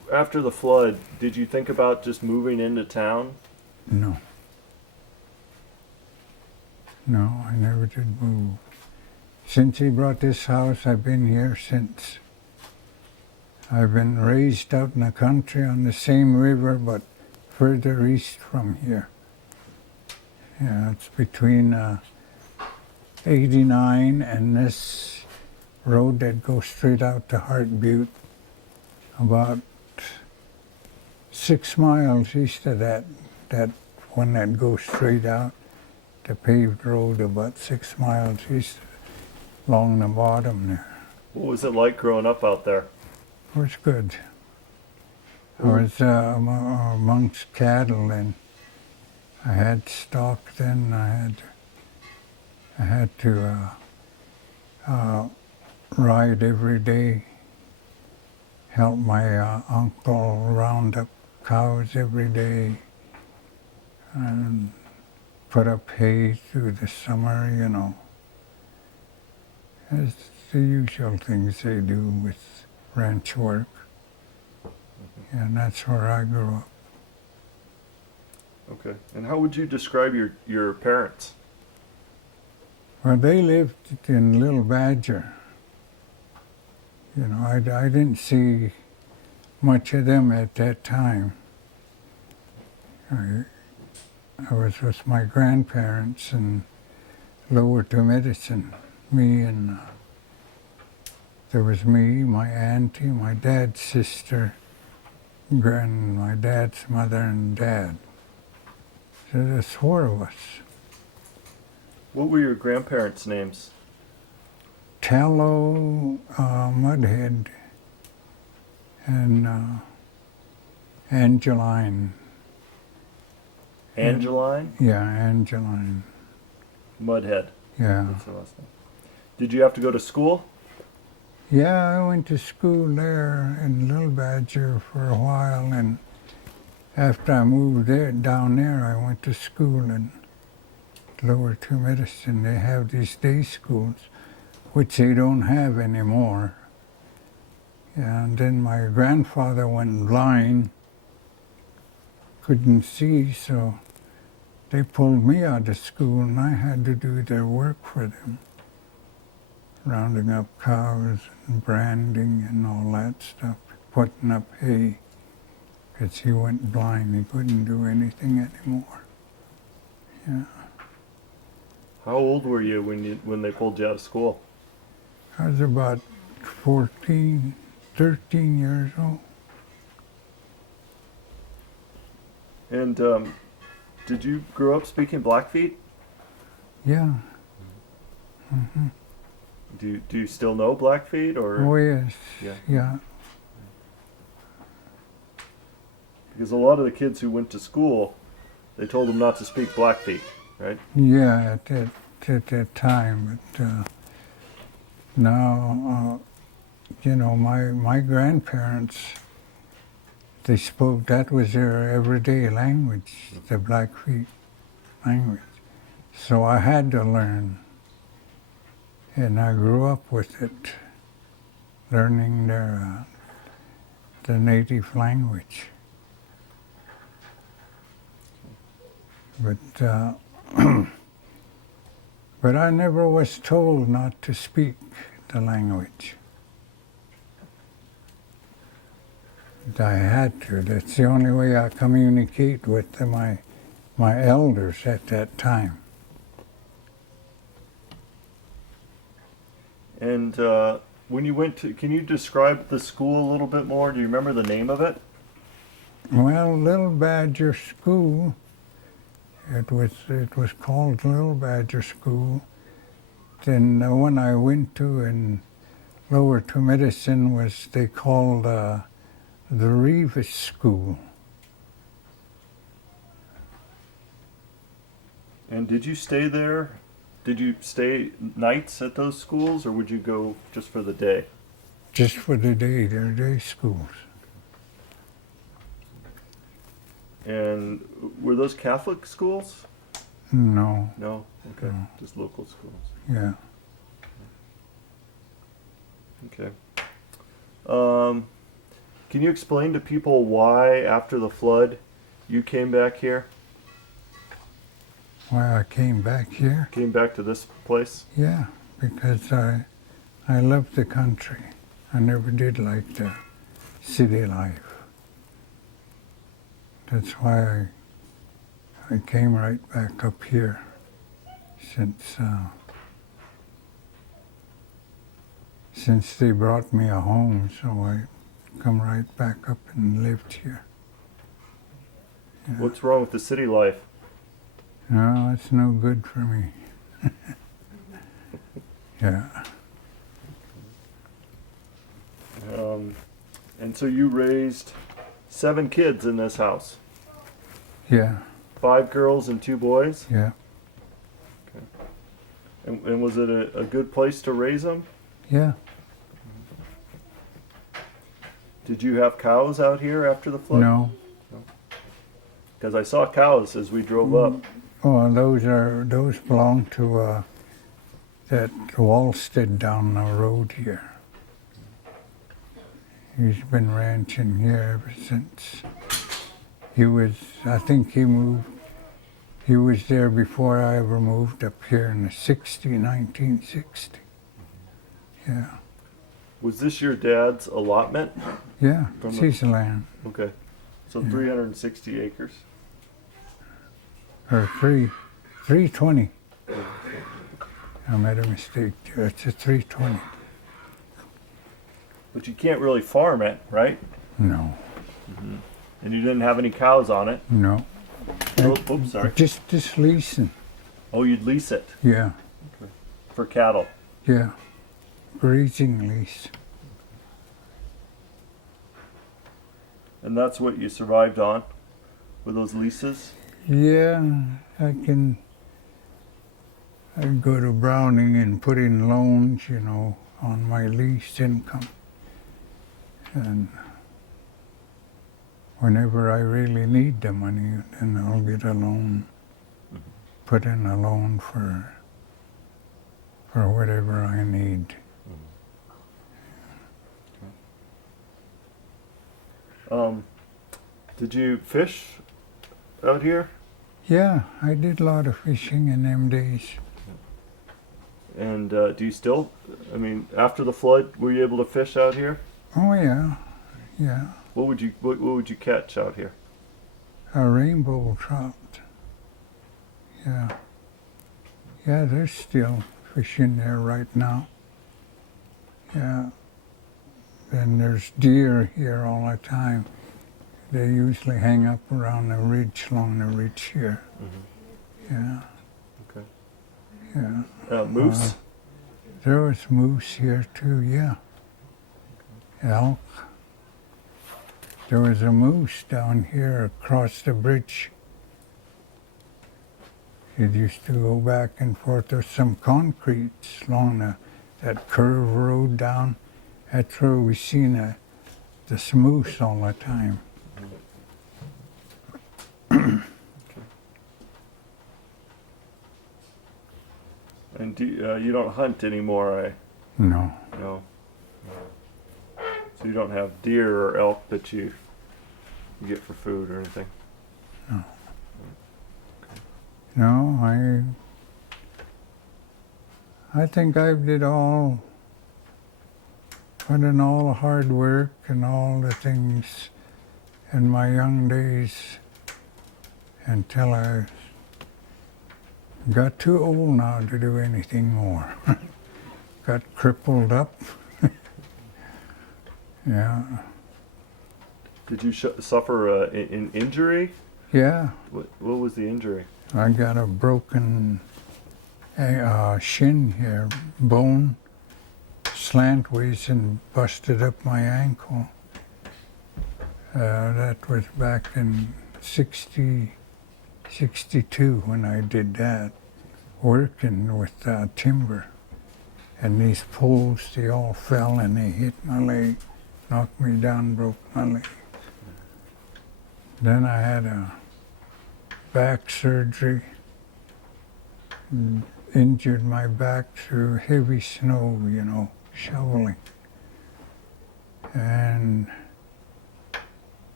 after the flood, did you think about just moving into town? No. No, I never did move. Since he brought this house, I've been here since. I've been raised out in the country on the same river, but further east from here. Yeah, it's between 89 and this road that goes straight out to Hart Butte. About 6 miles east of that one that goes straight out, the paved road about 6 miles east along the bottom there. What was it like growing up out there? It was good. I was amongst cattle, and I had stock then. I had to ride every day, help my uncle round up cows every day, and put up hay through the summer, you know. It's the usual things they do with ranch work. And that's where I grew up. Okay. And how would you describe your parents? Well, they lived in Little Badger. You know, I didn't see much of them at that time. I was with my grandparents in Lower to Medicine. Me and there was me, my auntie, my dad's sister, my dad's mother and dad. So there's 4 of us. What were your grandparents' names? Tallow, Mudhead, and Angeline. Angeline? Yeah, Angeline. Mudhead. Yeah. That's her last name. Did you have to go to school? Yeah, I went to school there in Little Badger for a while, and after I moved down there, I went to school in Lower to Medicine. They have these day schools, which they don't have anymore. Yeah, and then my grandfather went blind, couldn't see, so they pulled me out of school, and I had to do their work for them, rounding up cows and branding and all that stuff, putting up hay, because he went blind. He couldn't do anything anymore. Yeah. How old were you when they pulled you out of school? I was about 13 years old. And did you grow up speaking Blackfeet? Yeah. Hmm. Do you still know Blackfeet or? Oh, yes. Yeah. Yeah. Because a lot of the kids who went to school, they told them not to speak Blackfeet, right? Yeah, at that time. But now, you know, my grandparents, they spoke, that was their everyday language, the Blackfeet language. So I had to learn. And I grew up with it, learning the native language. But but I never was told not to speak the language. I had to. That's the only way I communicate with my elders at that time. And when you went to, can you describe the school a little bit more? Do you remember the name of it? Well, Little Badger School, it was called Little Badger School. Then the one I went to in Lower to Medicine was, they called the Reeves School. And did you stay there? Did you stay nights at those schools, or would you go just for the day? Just for the day, they're day schools. And were those Catholic schools? No, No? Okay. No. Just local schools. yeah. Okay. Can you explain to people why, after the flood, you came back here? Why I came back here? Came back to this place? Yeah, because I love the country. I never did like the city life. That's why I came right back up here since they brought me a home, so I come right back up and lived here. Yeah. What's wrong with the city life? No, it's no good for me. Yeah. And so you raised 7 kids in this house. Yeah, 5 girls and 2 boys. yeah, And was it a good place to raise them? yeah. Did you have cows out here after the flood? No. Because I saw cows as we drove up. Oh, those belong to that Wallstead down the road here. He's been ranching here ever since. I think he moved. He was there before I ever moved up here in the 1960. Yeah, Was this your dad's allotment? yeah, From it's the- his land. Okay. So Yeah. 360 acres. Or 320. I made a mistake there. It's a 320. But you can't really farm it, right? No, And you didn't have any cows on it. no. Oh, oops, sorry. Just leasing. Oh, you'd lease it Yeah, for cattle. yeah. Grazing lease. And that's what you survived on with those leases? Yeah, I go to Browning and put in loans, on my leased income. And whenever I really need the money, then I'll get a loan, put in a loan for whatever I need. Did you fish out here? Yeah, I did a lot of fishing in them days. And do you still, after the flood, were you able to fish out here? Oh yeah, yeah. What would you catch out here? A rainbow trout. Yeah. Yeah, there's still fish in there right now. Yeah. And there's deer here all the time. They usually hang up around the ridge, along the ridge here. Yeah, Okay. yeah. Moose? There was moose here too, yeah. Elk. There was a moose down here across the bridge. It used to go back and forth. There's some concrete along that curve road down. That's where we seen this moose all the time. And you don't hunt anymore, No, No. So you don't have deer or elk that you get for food or anything? no, I think I did put in all the hard work and all the things in my young days until I got too old now to do anything more. Got crippled up. Yeah, Did you suffer an injury? yeah. What was the injury? I got a broken shin here, bone, slantways, and busted up my ankle. That was back in 62 when I did that, working with timber. And these poles, they all fell and they hit my leg, knocked me down, broke my leg. Then I had a back surgery, injured my back through heavy snow, shoveling. And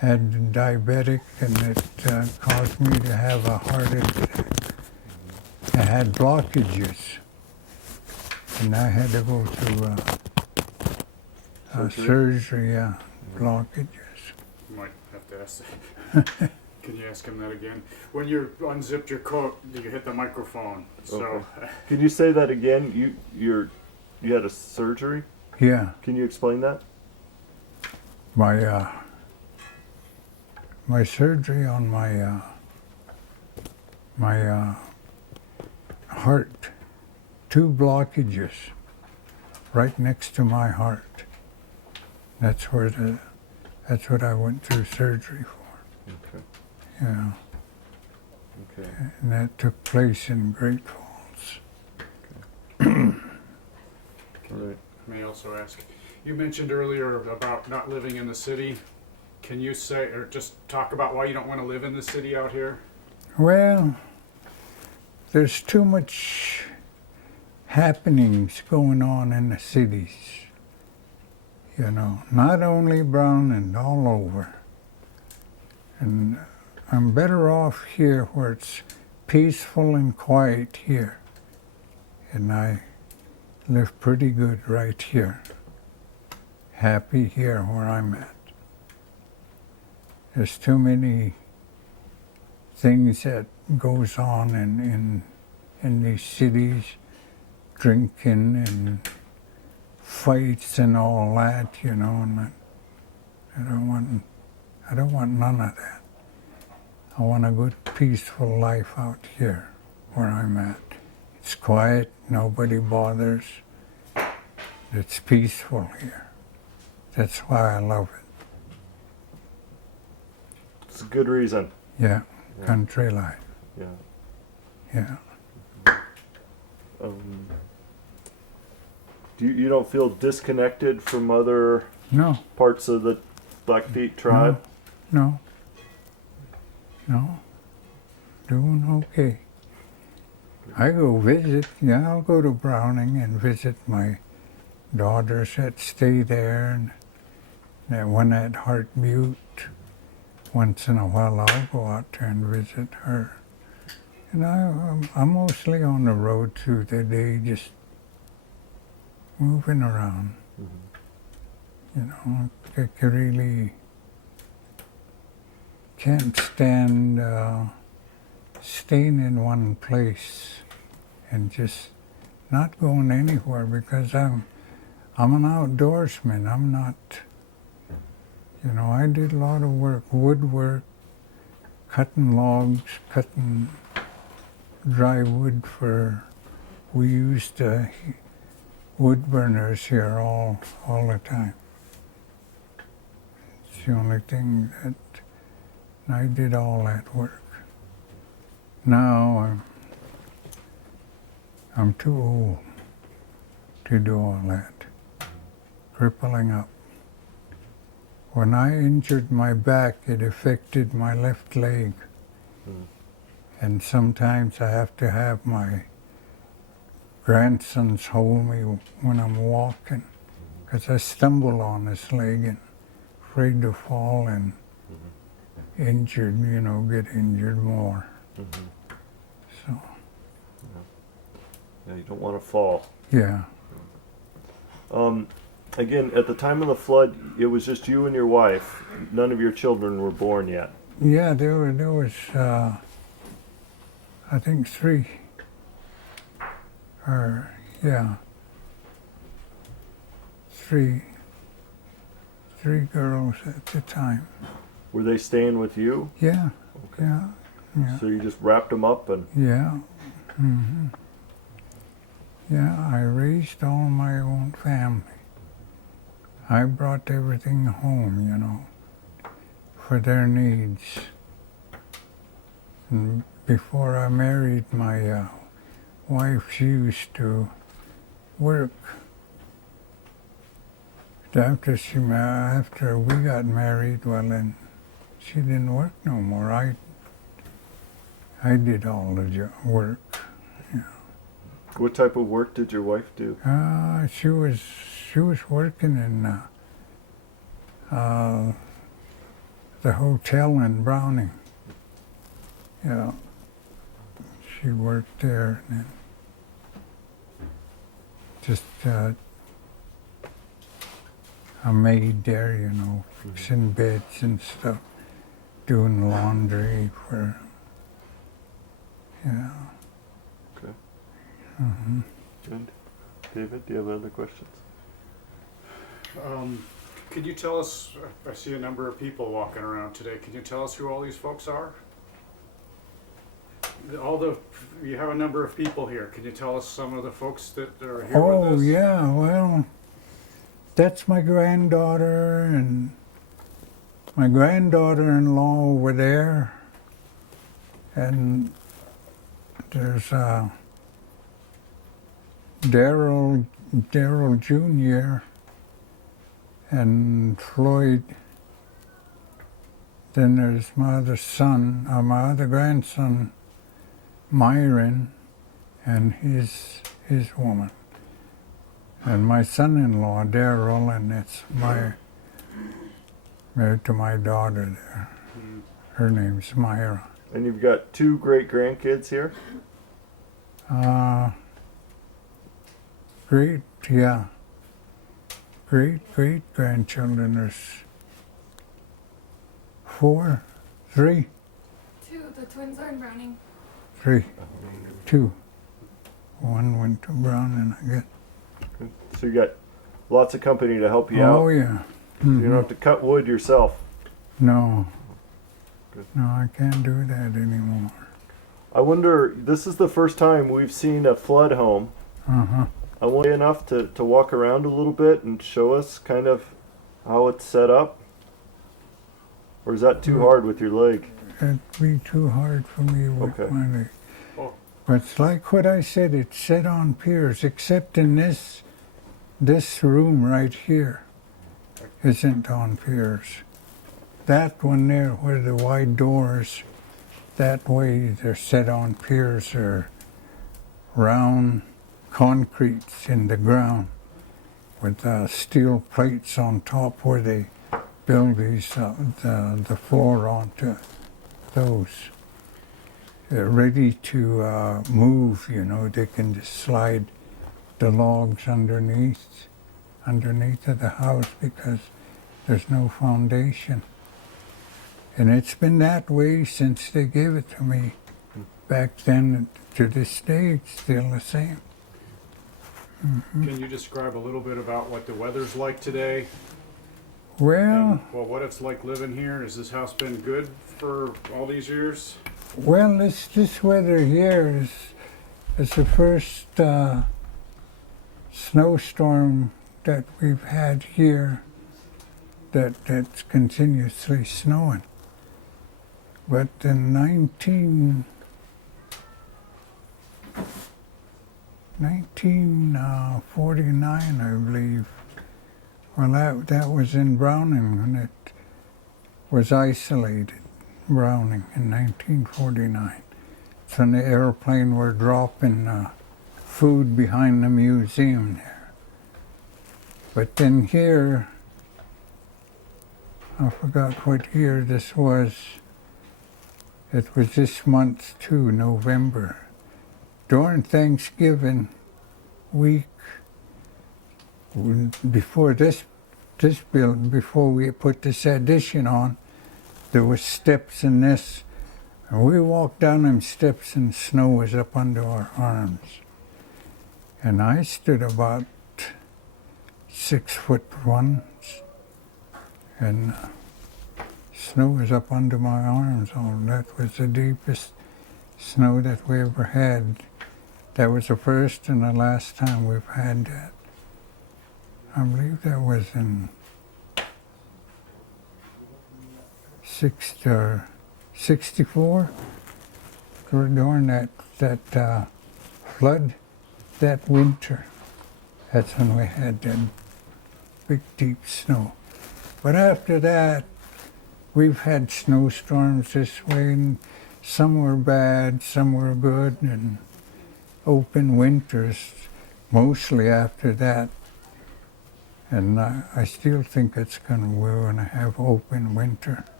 had diabetic, and it caused me to have a heart attack. I had blockages, and I had to go through surgery, blockages. You might have to ask that. Can you ask him that again? When you unzipped your coat, you hit the microphone. So, Okay. Can you say that again? You had a surgery? Yeah, Can you explain that? my surgery on my heart, two blockages right next to my heart. That's what I went through surgery for. Okay. Yeah, Okay. and that took place in Great Falls. All right. may I also ask, you mentioned earlier about not living in the city. Can you say, or just talk about why you don't want to live in the city out here? Well, there's too much happenings going on in the cities. You know, not only Browning, all over. And I'm better off here where it's peaceful and quiet here. And I live pretty good right here. Happy here where I'm at. There's too many things that goes on in these cities, drinking and fights and all that, you know, and I don't want none of that. I want a good peaceful life out here where I'm at. It's quiet, nobody bothers. It's peaceful here. That's why I love it. It's a good reason. Yeah, Yeah. country life. Yeah. Yeah. You don't feel disconnected from other No, parts of the Blackfeet tribe? no. Doing okay. I go visit, yeah, I'll go to Browning and visit my daughters that stay there, and that one at Heart Butte. Once in a while I'll go out there and visit her. And I'm mostly on the road through the day, just moving around. You know, I really can't stand staying in one place and just not going anywhere, because I'm an outdoorsman. I'm not, you know, I did a lot of work, woodwork, cutting logs, cutting dry wood for, we used wood burners here all the time. It's the only thing that, I did all that work. Now I'm too old to do all that. Crippling up. When I injured my back, it affected my left leg. And sometimes I have to have my grandsons hold me when I'm walking, because I stumble on this leg and afraid to fall and injured, you know, get injured more. So, Yeah, you don't want to fall. yeah. Again, at the time of the flood, it was just you and your wife. None of your children were born yet. Yeah, there was I think three. Or, yeah. Three girls at the time. Were they staying with you? Yeah, yeah, yeah. So you just wrapped them up and... Yeah. Yeah, I raised all my own family. I brought everything home, you know, for their needs. And before I married my wife, she used to work. After we got married, well, then she didn't work no more. I did all the work. What type of work did your wife do? She was working in the hotel in Browning. Yeah. She worked there and then just a maid there, you know, fixing beds and stuff, doing laundry for, yeah. Okay. Hmm. Good. David, do you have other questions? Could you tell us, I see a number of people walking around today, can you tell us who all these folks are? You have a number of people here, can you tell us some of the folks that are here with Oh, us? yeah, well, that's my granddaughter and my granddaughter-in-law over there. And there's Daryl Jr. and Floyd. Then there's my other son, my other grandson, Myron, and his woman. And my son-in-law, Daryl, and it's married to my daughter there. Her name's Myra. And you've got 2 great grandkids here? Great, yeah. Great grandchildren. There's 4, 3, 2. The twins are in Browning. 3, 2. One went to Browning, I guess. So you got lots of company to help you out. Oh, yeah. You don't have to cut wood yourself. No. Good. No, I can't do that anymore. I wonder, this is the first time we've seen a flood home. Uh-huh. I want you enough to walk around a little bit and show us kind of how it's set up? Or is that too hard with your leg? It'd be too hard for me with Okay. my leg. Oh. But it's like what I said, it's set on piers, except in this room right here isn't on piers. That one there where the wide doors, that way they're set on piers or round concretes in the ground with steel plates on top where they build these the floor onto those. They're ready to move, you know. They can just slide the logs underneath of the house because there's no foundation. And it's been that way since they gave it to me back then. To this day, it's still the same. Can you describe a little bit about what the weather's like today? Well, And, what it's like living here? Has this house been good for all these years? well, this weather here is the first snowstorm that we've had here that's continuously snowing. But in 1949, I believe, well, that was in Browning when it was isolated, Browning, in 1949. It's when the airplane were dropping food behind the museum there. But then here, I forgot what year this was. It was this month too, November. During Thanksgiving week, before this building, before we put this addition on, there was steps in this. And we walked down them steps and snow was up under our arms. And I stood about 6'1", and snow was up under my arms. Oh, that was the deepest snow that we ever had. That was the first and the last time we've had that. I believe that was in 64, during that flood that winter. That's when we had that big deep snow. But after that, we've had snowstorms this way, and some were bad, some were good, and open winters mostly after that. And I still think we're going to have open winter.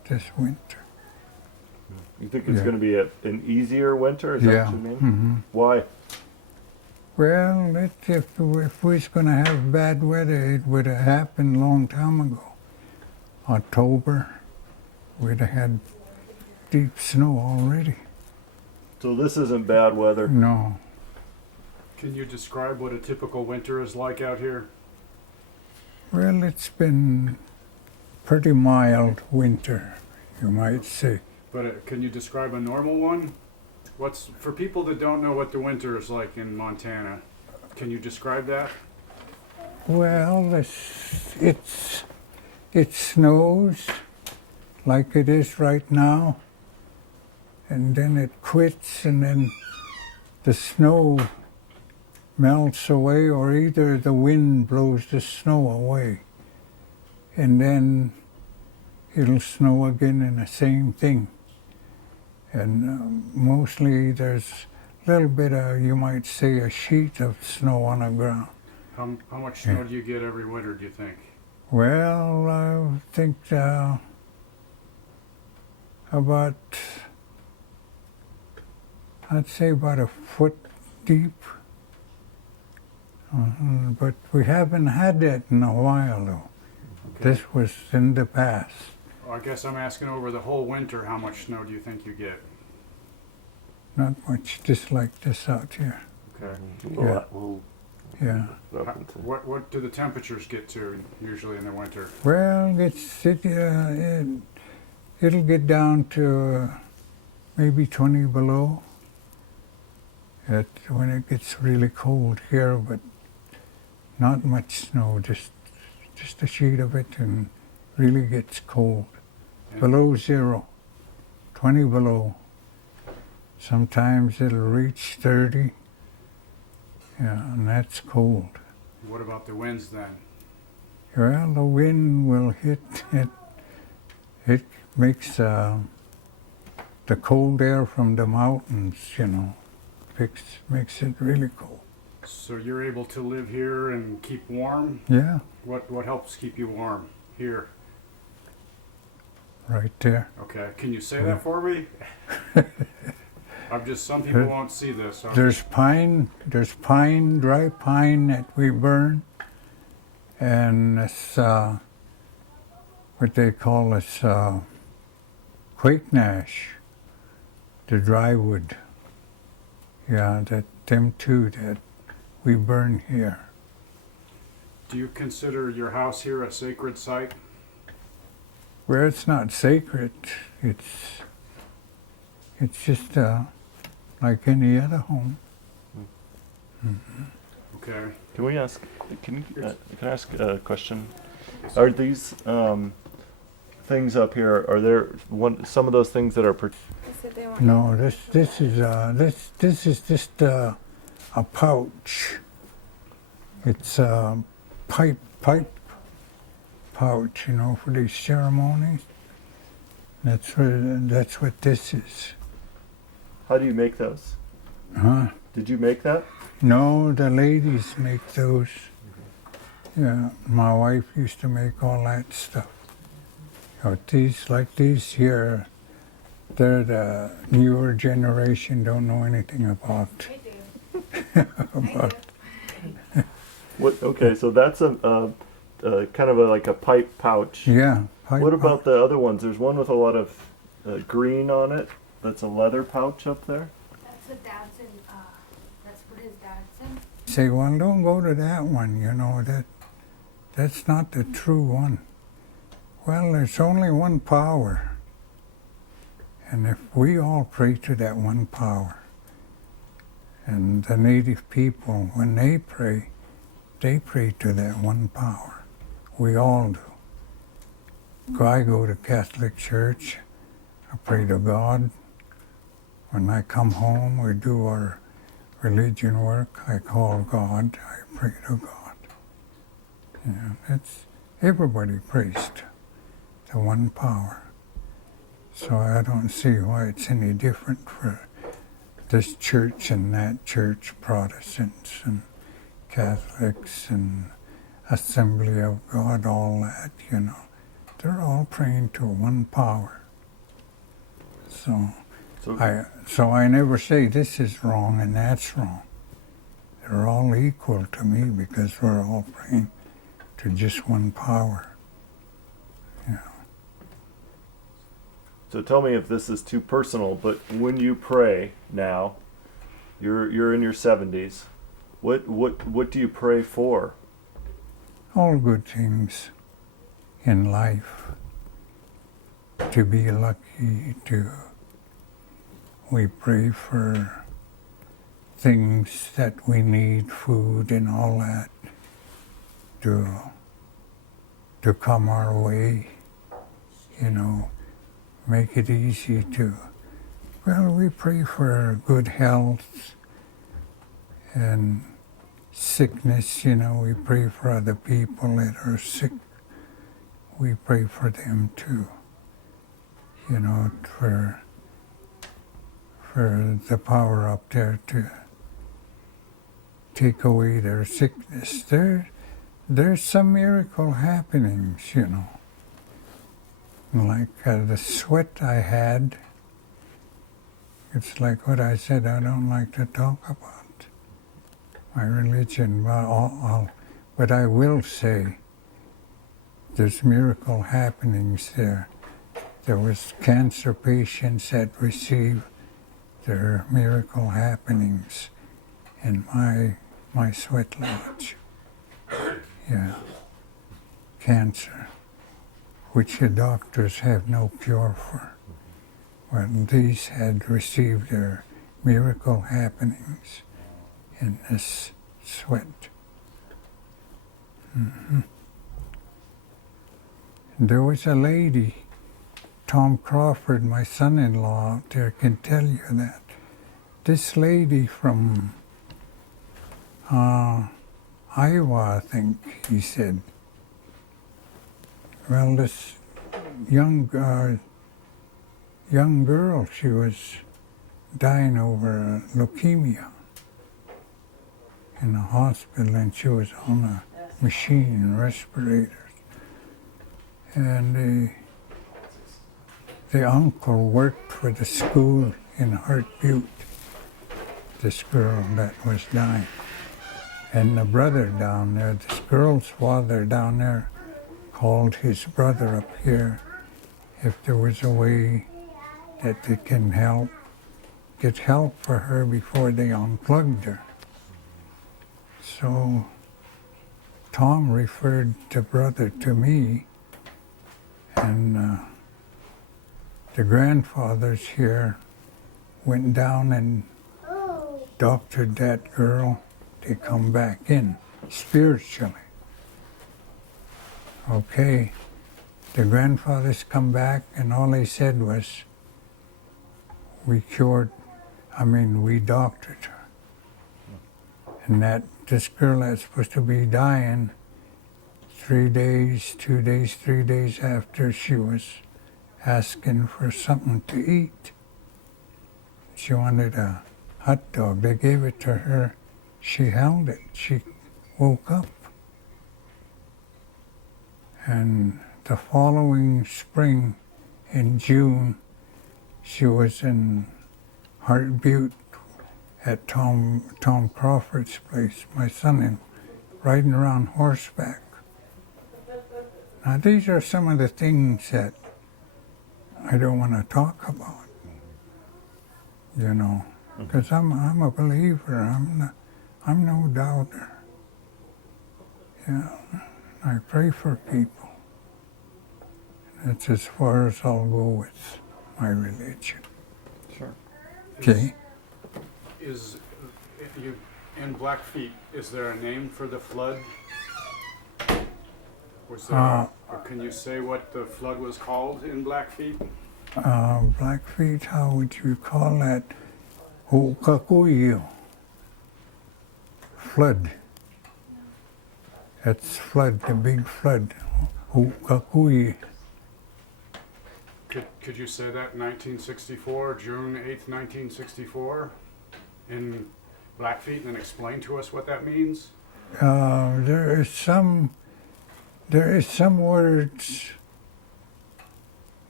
this winter. You think it's Yeah. going to be an easier winter? Is that Yeah. what you mean? hmm Why? Well, if we was going to have bad weather, it would have happened a long time ago. October, we'd have had deep snow already. So this isn't bad weather. No. Can you describe what a typical winter is like out here? Well, it's been pretty mild winter, you might say. But can you describe a normal one? What's for people that don't know what the winter is like in Montana? Can you describe that? Well, it snows like it is right now, and then it quits, and then the snow melts away, or either the wind blows the snow away, and then it'll snow again, and the same thing. And mostly there's a little bit of, you might say, a sheet of snow on the ground. How much snow do you get every winter, do you think? Well, I think about, I'd say about a foot deep. But we haven't had that in a while, though. Okay. This was in the past. Well, I guess I'm asking over the whole winter, how much snow do you think you get? Not much, just like this out here. Okay. Yeah. Yeah. What do the temperatures get to usually in the winter? Well, it'll get down to maybe 20 below when it gets really cold here, but not much snow, just a sheet of it, and really gets cold. Below zero, 20 below. Sometimes it'll reach 30. Yeah, and that's cold. What about the winds then? Well, the wind will hit it. It makes the cold air from the mountains, makes it really cold. So you're able to live here and keep warm? Yeah, What helps keep you warm here? right there. Okay, can you say that for me? Some people won't see this. So There's pine, dry pine that we burn, and it's what they call quake nash, the dry wood. Yeah, them two that we burn here. do you consider your house here a sacred site? Where it's not sacred, it's just like any other home. Okay. Can I ask a question? Are these things up here? Are there some of those things that are? They said they want No, this is just a pouch. It's a pipe pouch, for these ceremonies. That's what this is. How do you make those? Huh? Did you make that? No, the ladies make those. Yeah, my wife used to make all that stuff. These here, they're the newer generation, don't know anything about. I do. What? Okay, so that's a kind of like a pipe pouch. Yeah. What about the other ones? There's one with a lot of green on it. That's a leather pouch up there. That's what Dad's in. That's what his dad's in. Say, well, don't go to that one, that's not the true one. Well, there's only one power. And if we all pray to that one power, and the native people, when they pray to that one power. We all do. I go to Catholic church, I pray to God. When I come home, we do our religion work. I call God, I pray to God. Everybody prays to the one power. So I don't see why it's any different for this church and that church, Protestants and Catholics and Assembly of God, all that, they're all praying to one power. So So, I never say this is wrong and that's wrong. They're all equal to me because we're all praying to just one power. so tell me if this is too personal, but when you pray now, you're in your 70s. What do you pray for? All good things in life. To be lucky, we pray for things that we need, food and all that, to come our way, make it easy we pray for good health and sickness, we pray for other people that are sick. We pray for them too, for the power up there to take away their sickness. There's some miracle happenings, Like the sweat I had, it's like what I said, I don't like to talk about my religion, but I will say there's miracle happenings there. There was cancer patients that received their miracle happenings in my sweat lodge. Yeah, cancer, which the doctors have no cure for. Well, these had received their miracle happenings in this sweat. There was a lady, Tom Crawford, my son-in-law out there, can tell you that. This lady from Iowa, I think, he said. Well, this young girl, she was dying over leukemia in the hospital, and she was on a machine, respirators. And the uncle worked for the school in Hart Butte, this girl that was dying. And the brother down there, this girl's father down there, called his brother up here if there was a way that they can get help for her before they unplugged her. So Tom referred the brother to me, and the grandfathers here went down and doctored that girl to come back in spiritually. Okay, the grandfathers come back, and all they said was, we doctored her. And that this girl that's supposed to be dying 3 days, 2 days, 3 days after she was asking for something to eat. She wanted a hot dog. They gave it to her. She held it. She woke up. And the following spring, in June, she was in Hart Butte at Tom Crawford's place, my son, riding around horseback. Now, these are some of the things that I don't want to talk about, because I'm a believer. I'm no doubter. Yeah, I pray for people. That's as far as I'll go with my religion. Sure. Okay. Is you in Blackfeet? Is there a name for the flood? Was there? Or can you say what the flood was called in Blackfeet? Blackfeet, how would you call that? Hukakuyu. Flood. That's flood, the big flood. Hukakuyu. Could you say that 1964, June 8th, 1964, in Blackfeet, and explain to us what that means? There is some words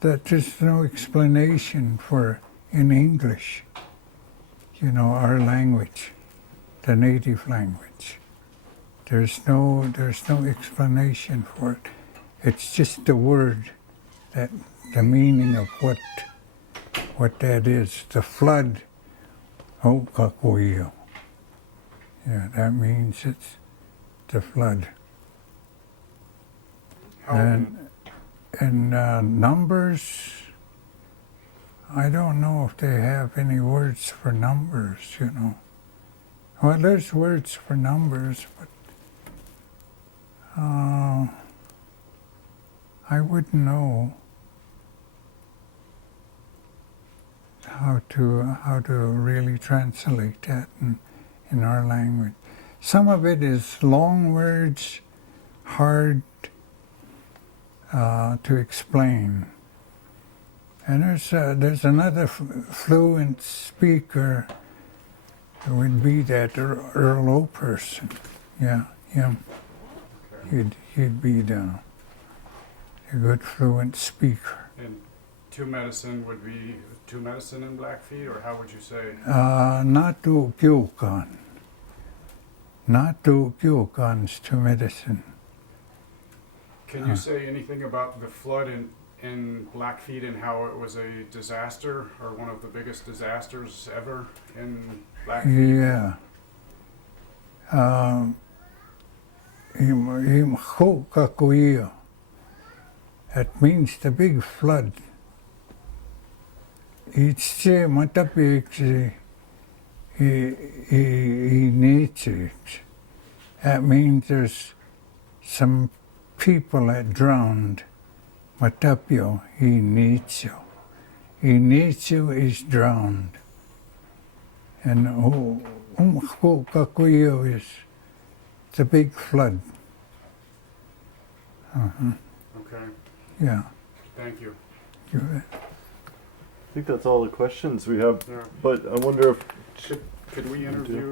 that there's no explanation for in English. You know, our language, the native language. There's no explanation for it. It's just the word, that the meaning of what that is. The flood, Hokakuyo. Yeah, that means it's the flood. How, And numbers, I don't know if they have any words for numbers, you know. Well, there's words for numbers, but I wouldn't know how to really translate that in our language. Some of it is long words, hard to explain. And there's another fluent speaker. It would be that Earl O person. Yeah, him. He'd be a good fluent speaker. and two medicine would be two medicine in Blackfeet, or how would you say? Natu Kyokan. Natu Kyokan's to medicine. Can you say anything about the flood in Blackfeet and how it was a disaster, or one of the biggest disasters ever in Blackfeet? Yeah. Im Hokakuyo. That means the big flood. It's matapiksi nature. That means there's some people that drowned. Matapio initio. Initio is drowned. And Hokakuyo is the big flood. Okay, Yeah. thank you. You- I think that's all the questions we have, Yeah. but I wonder if Could we interview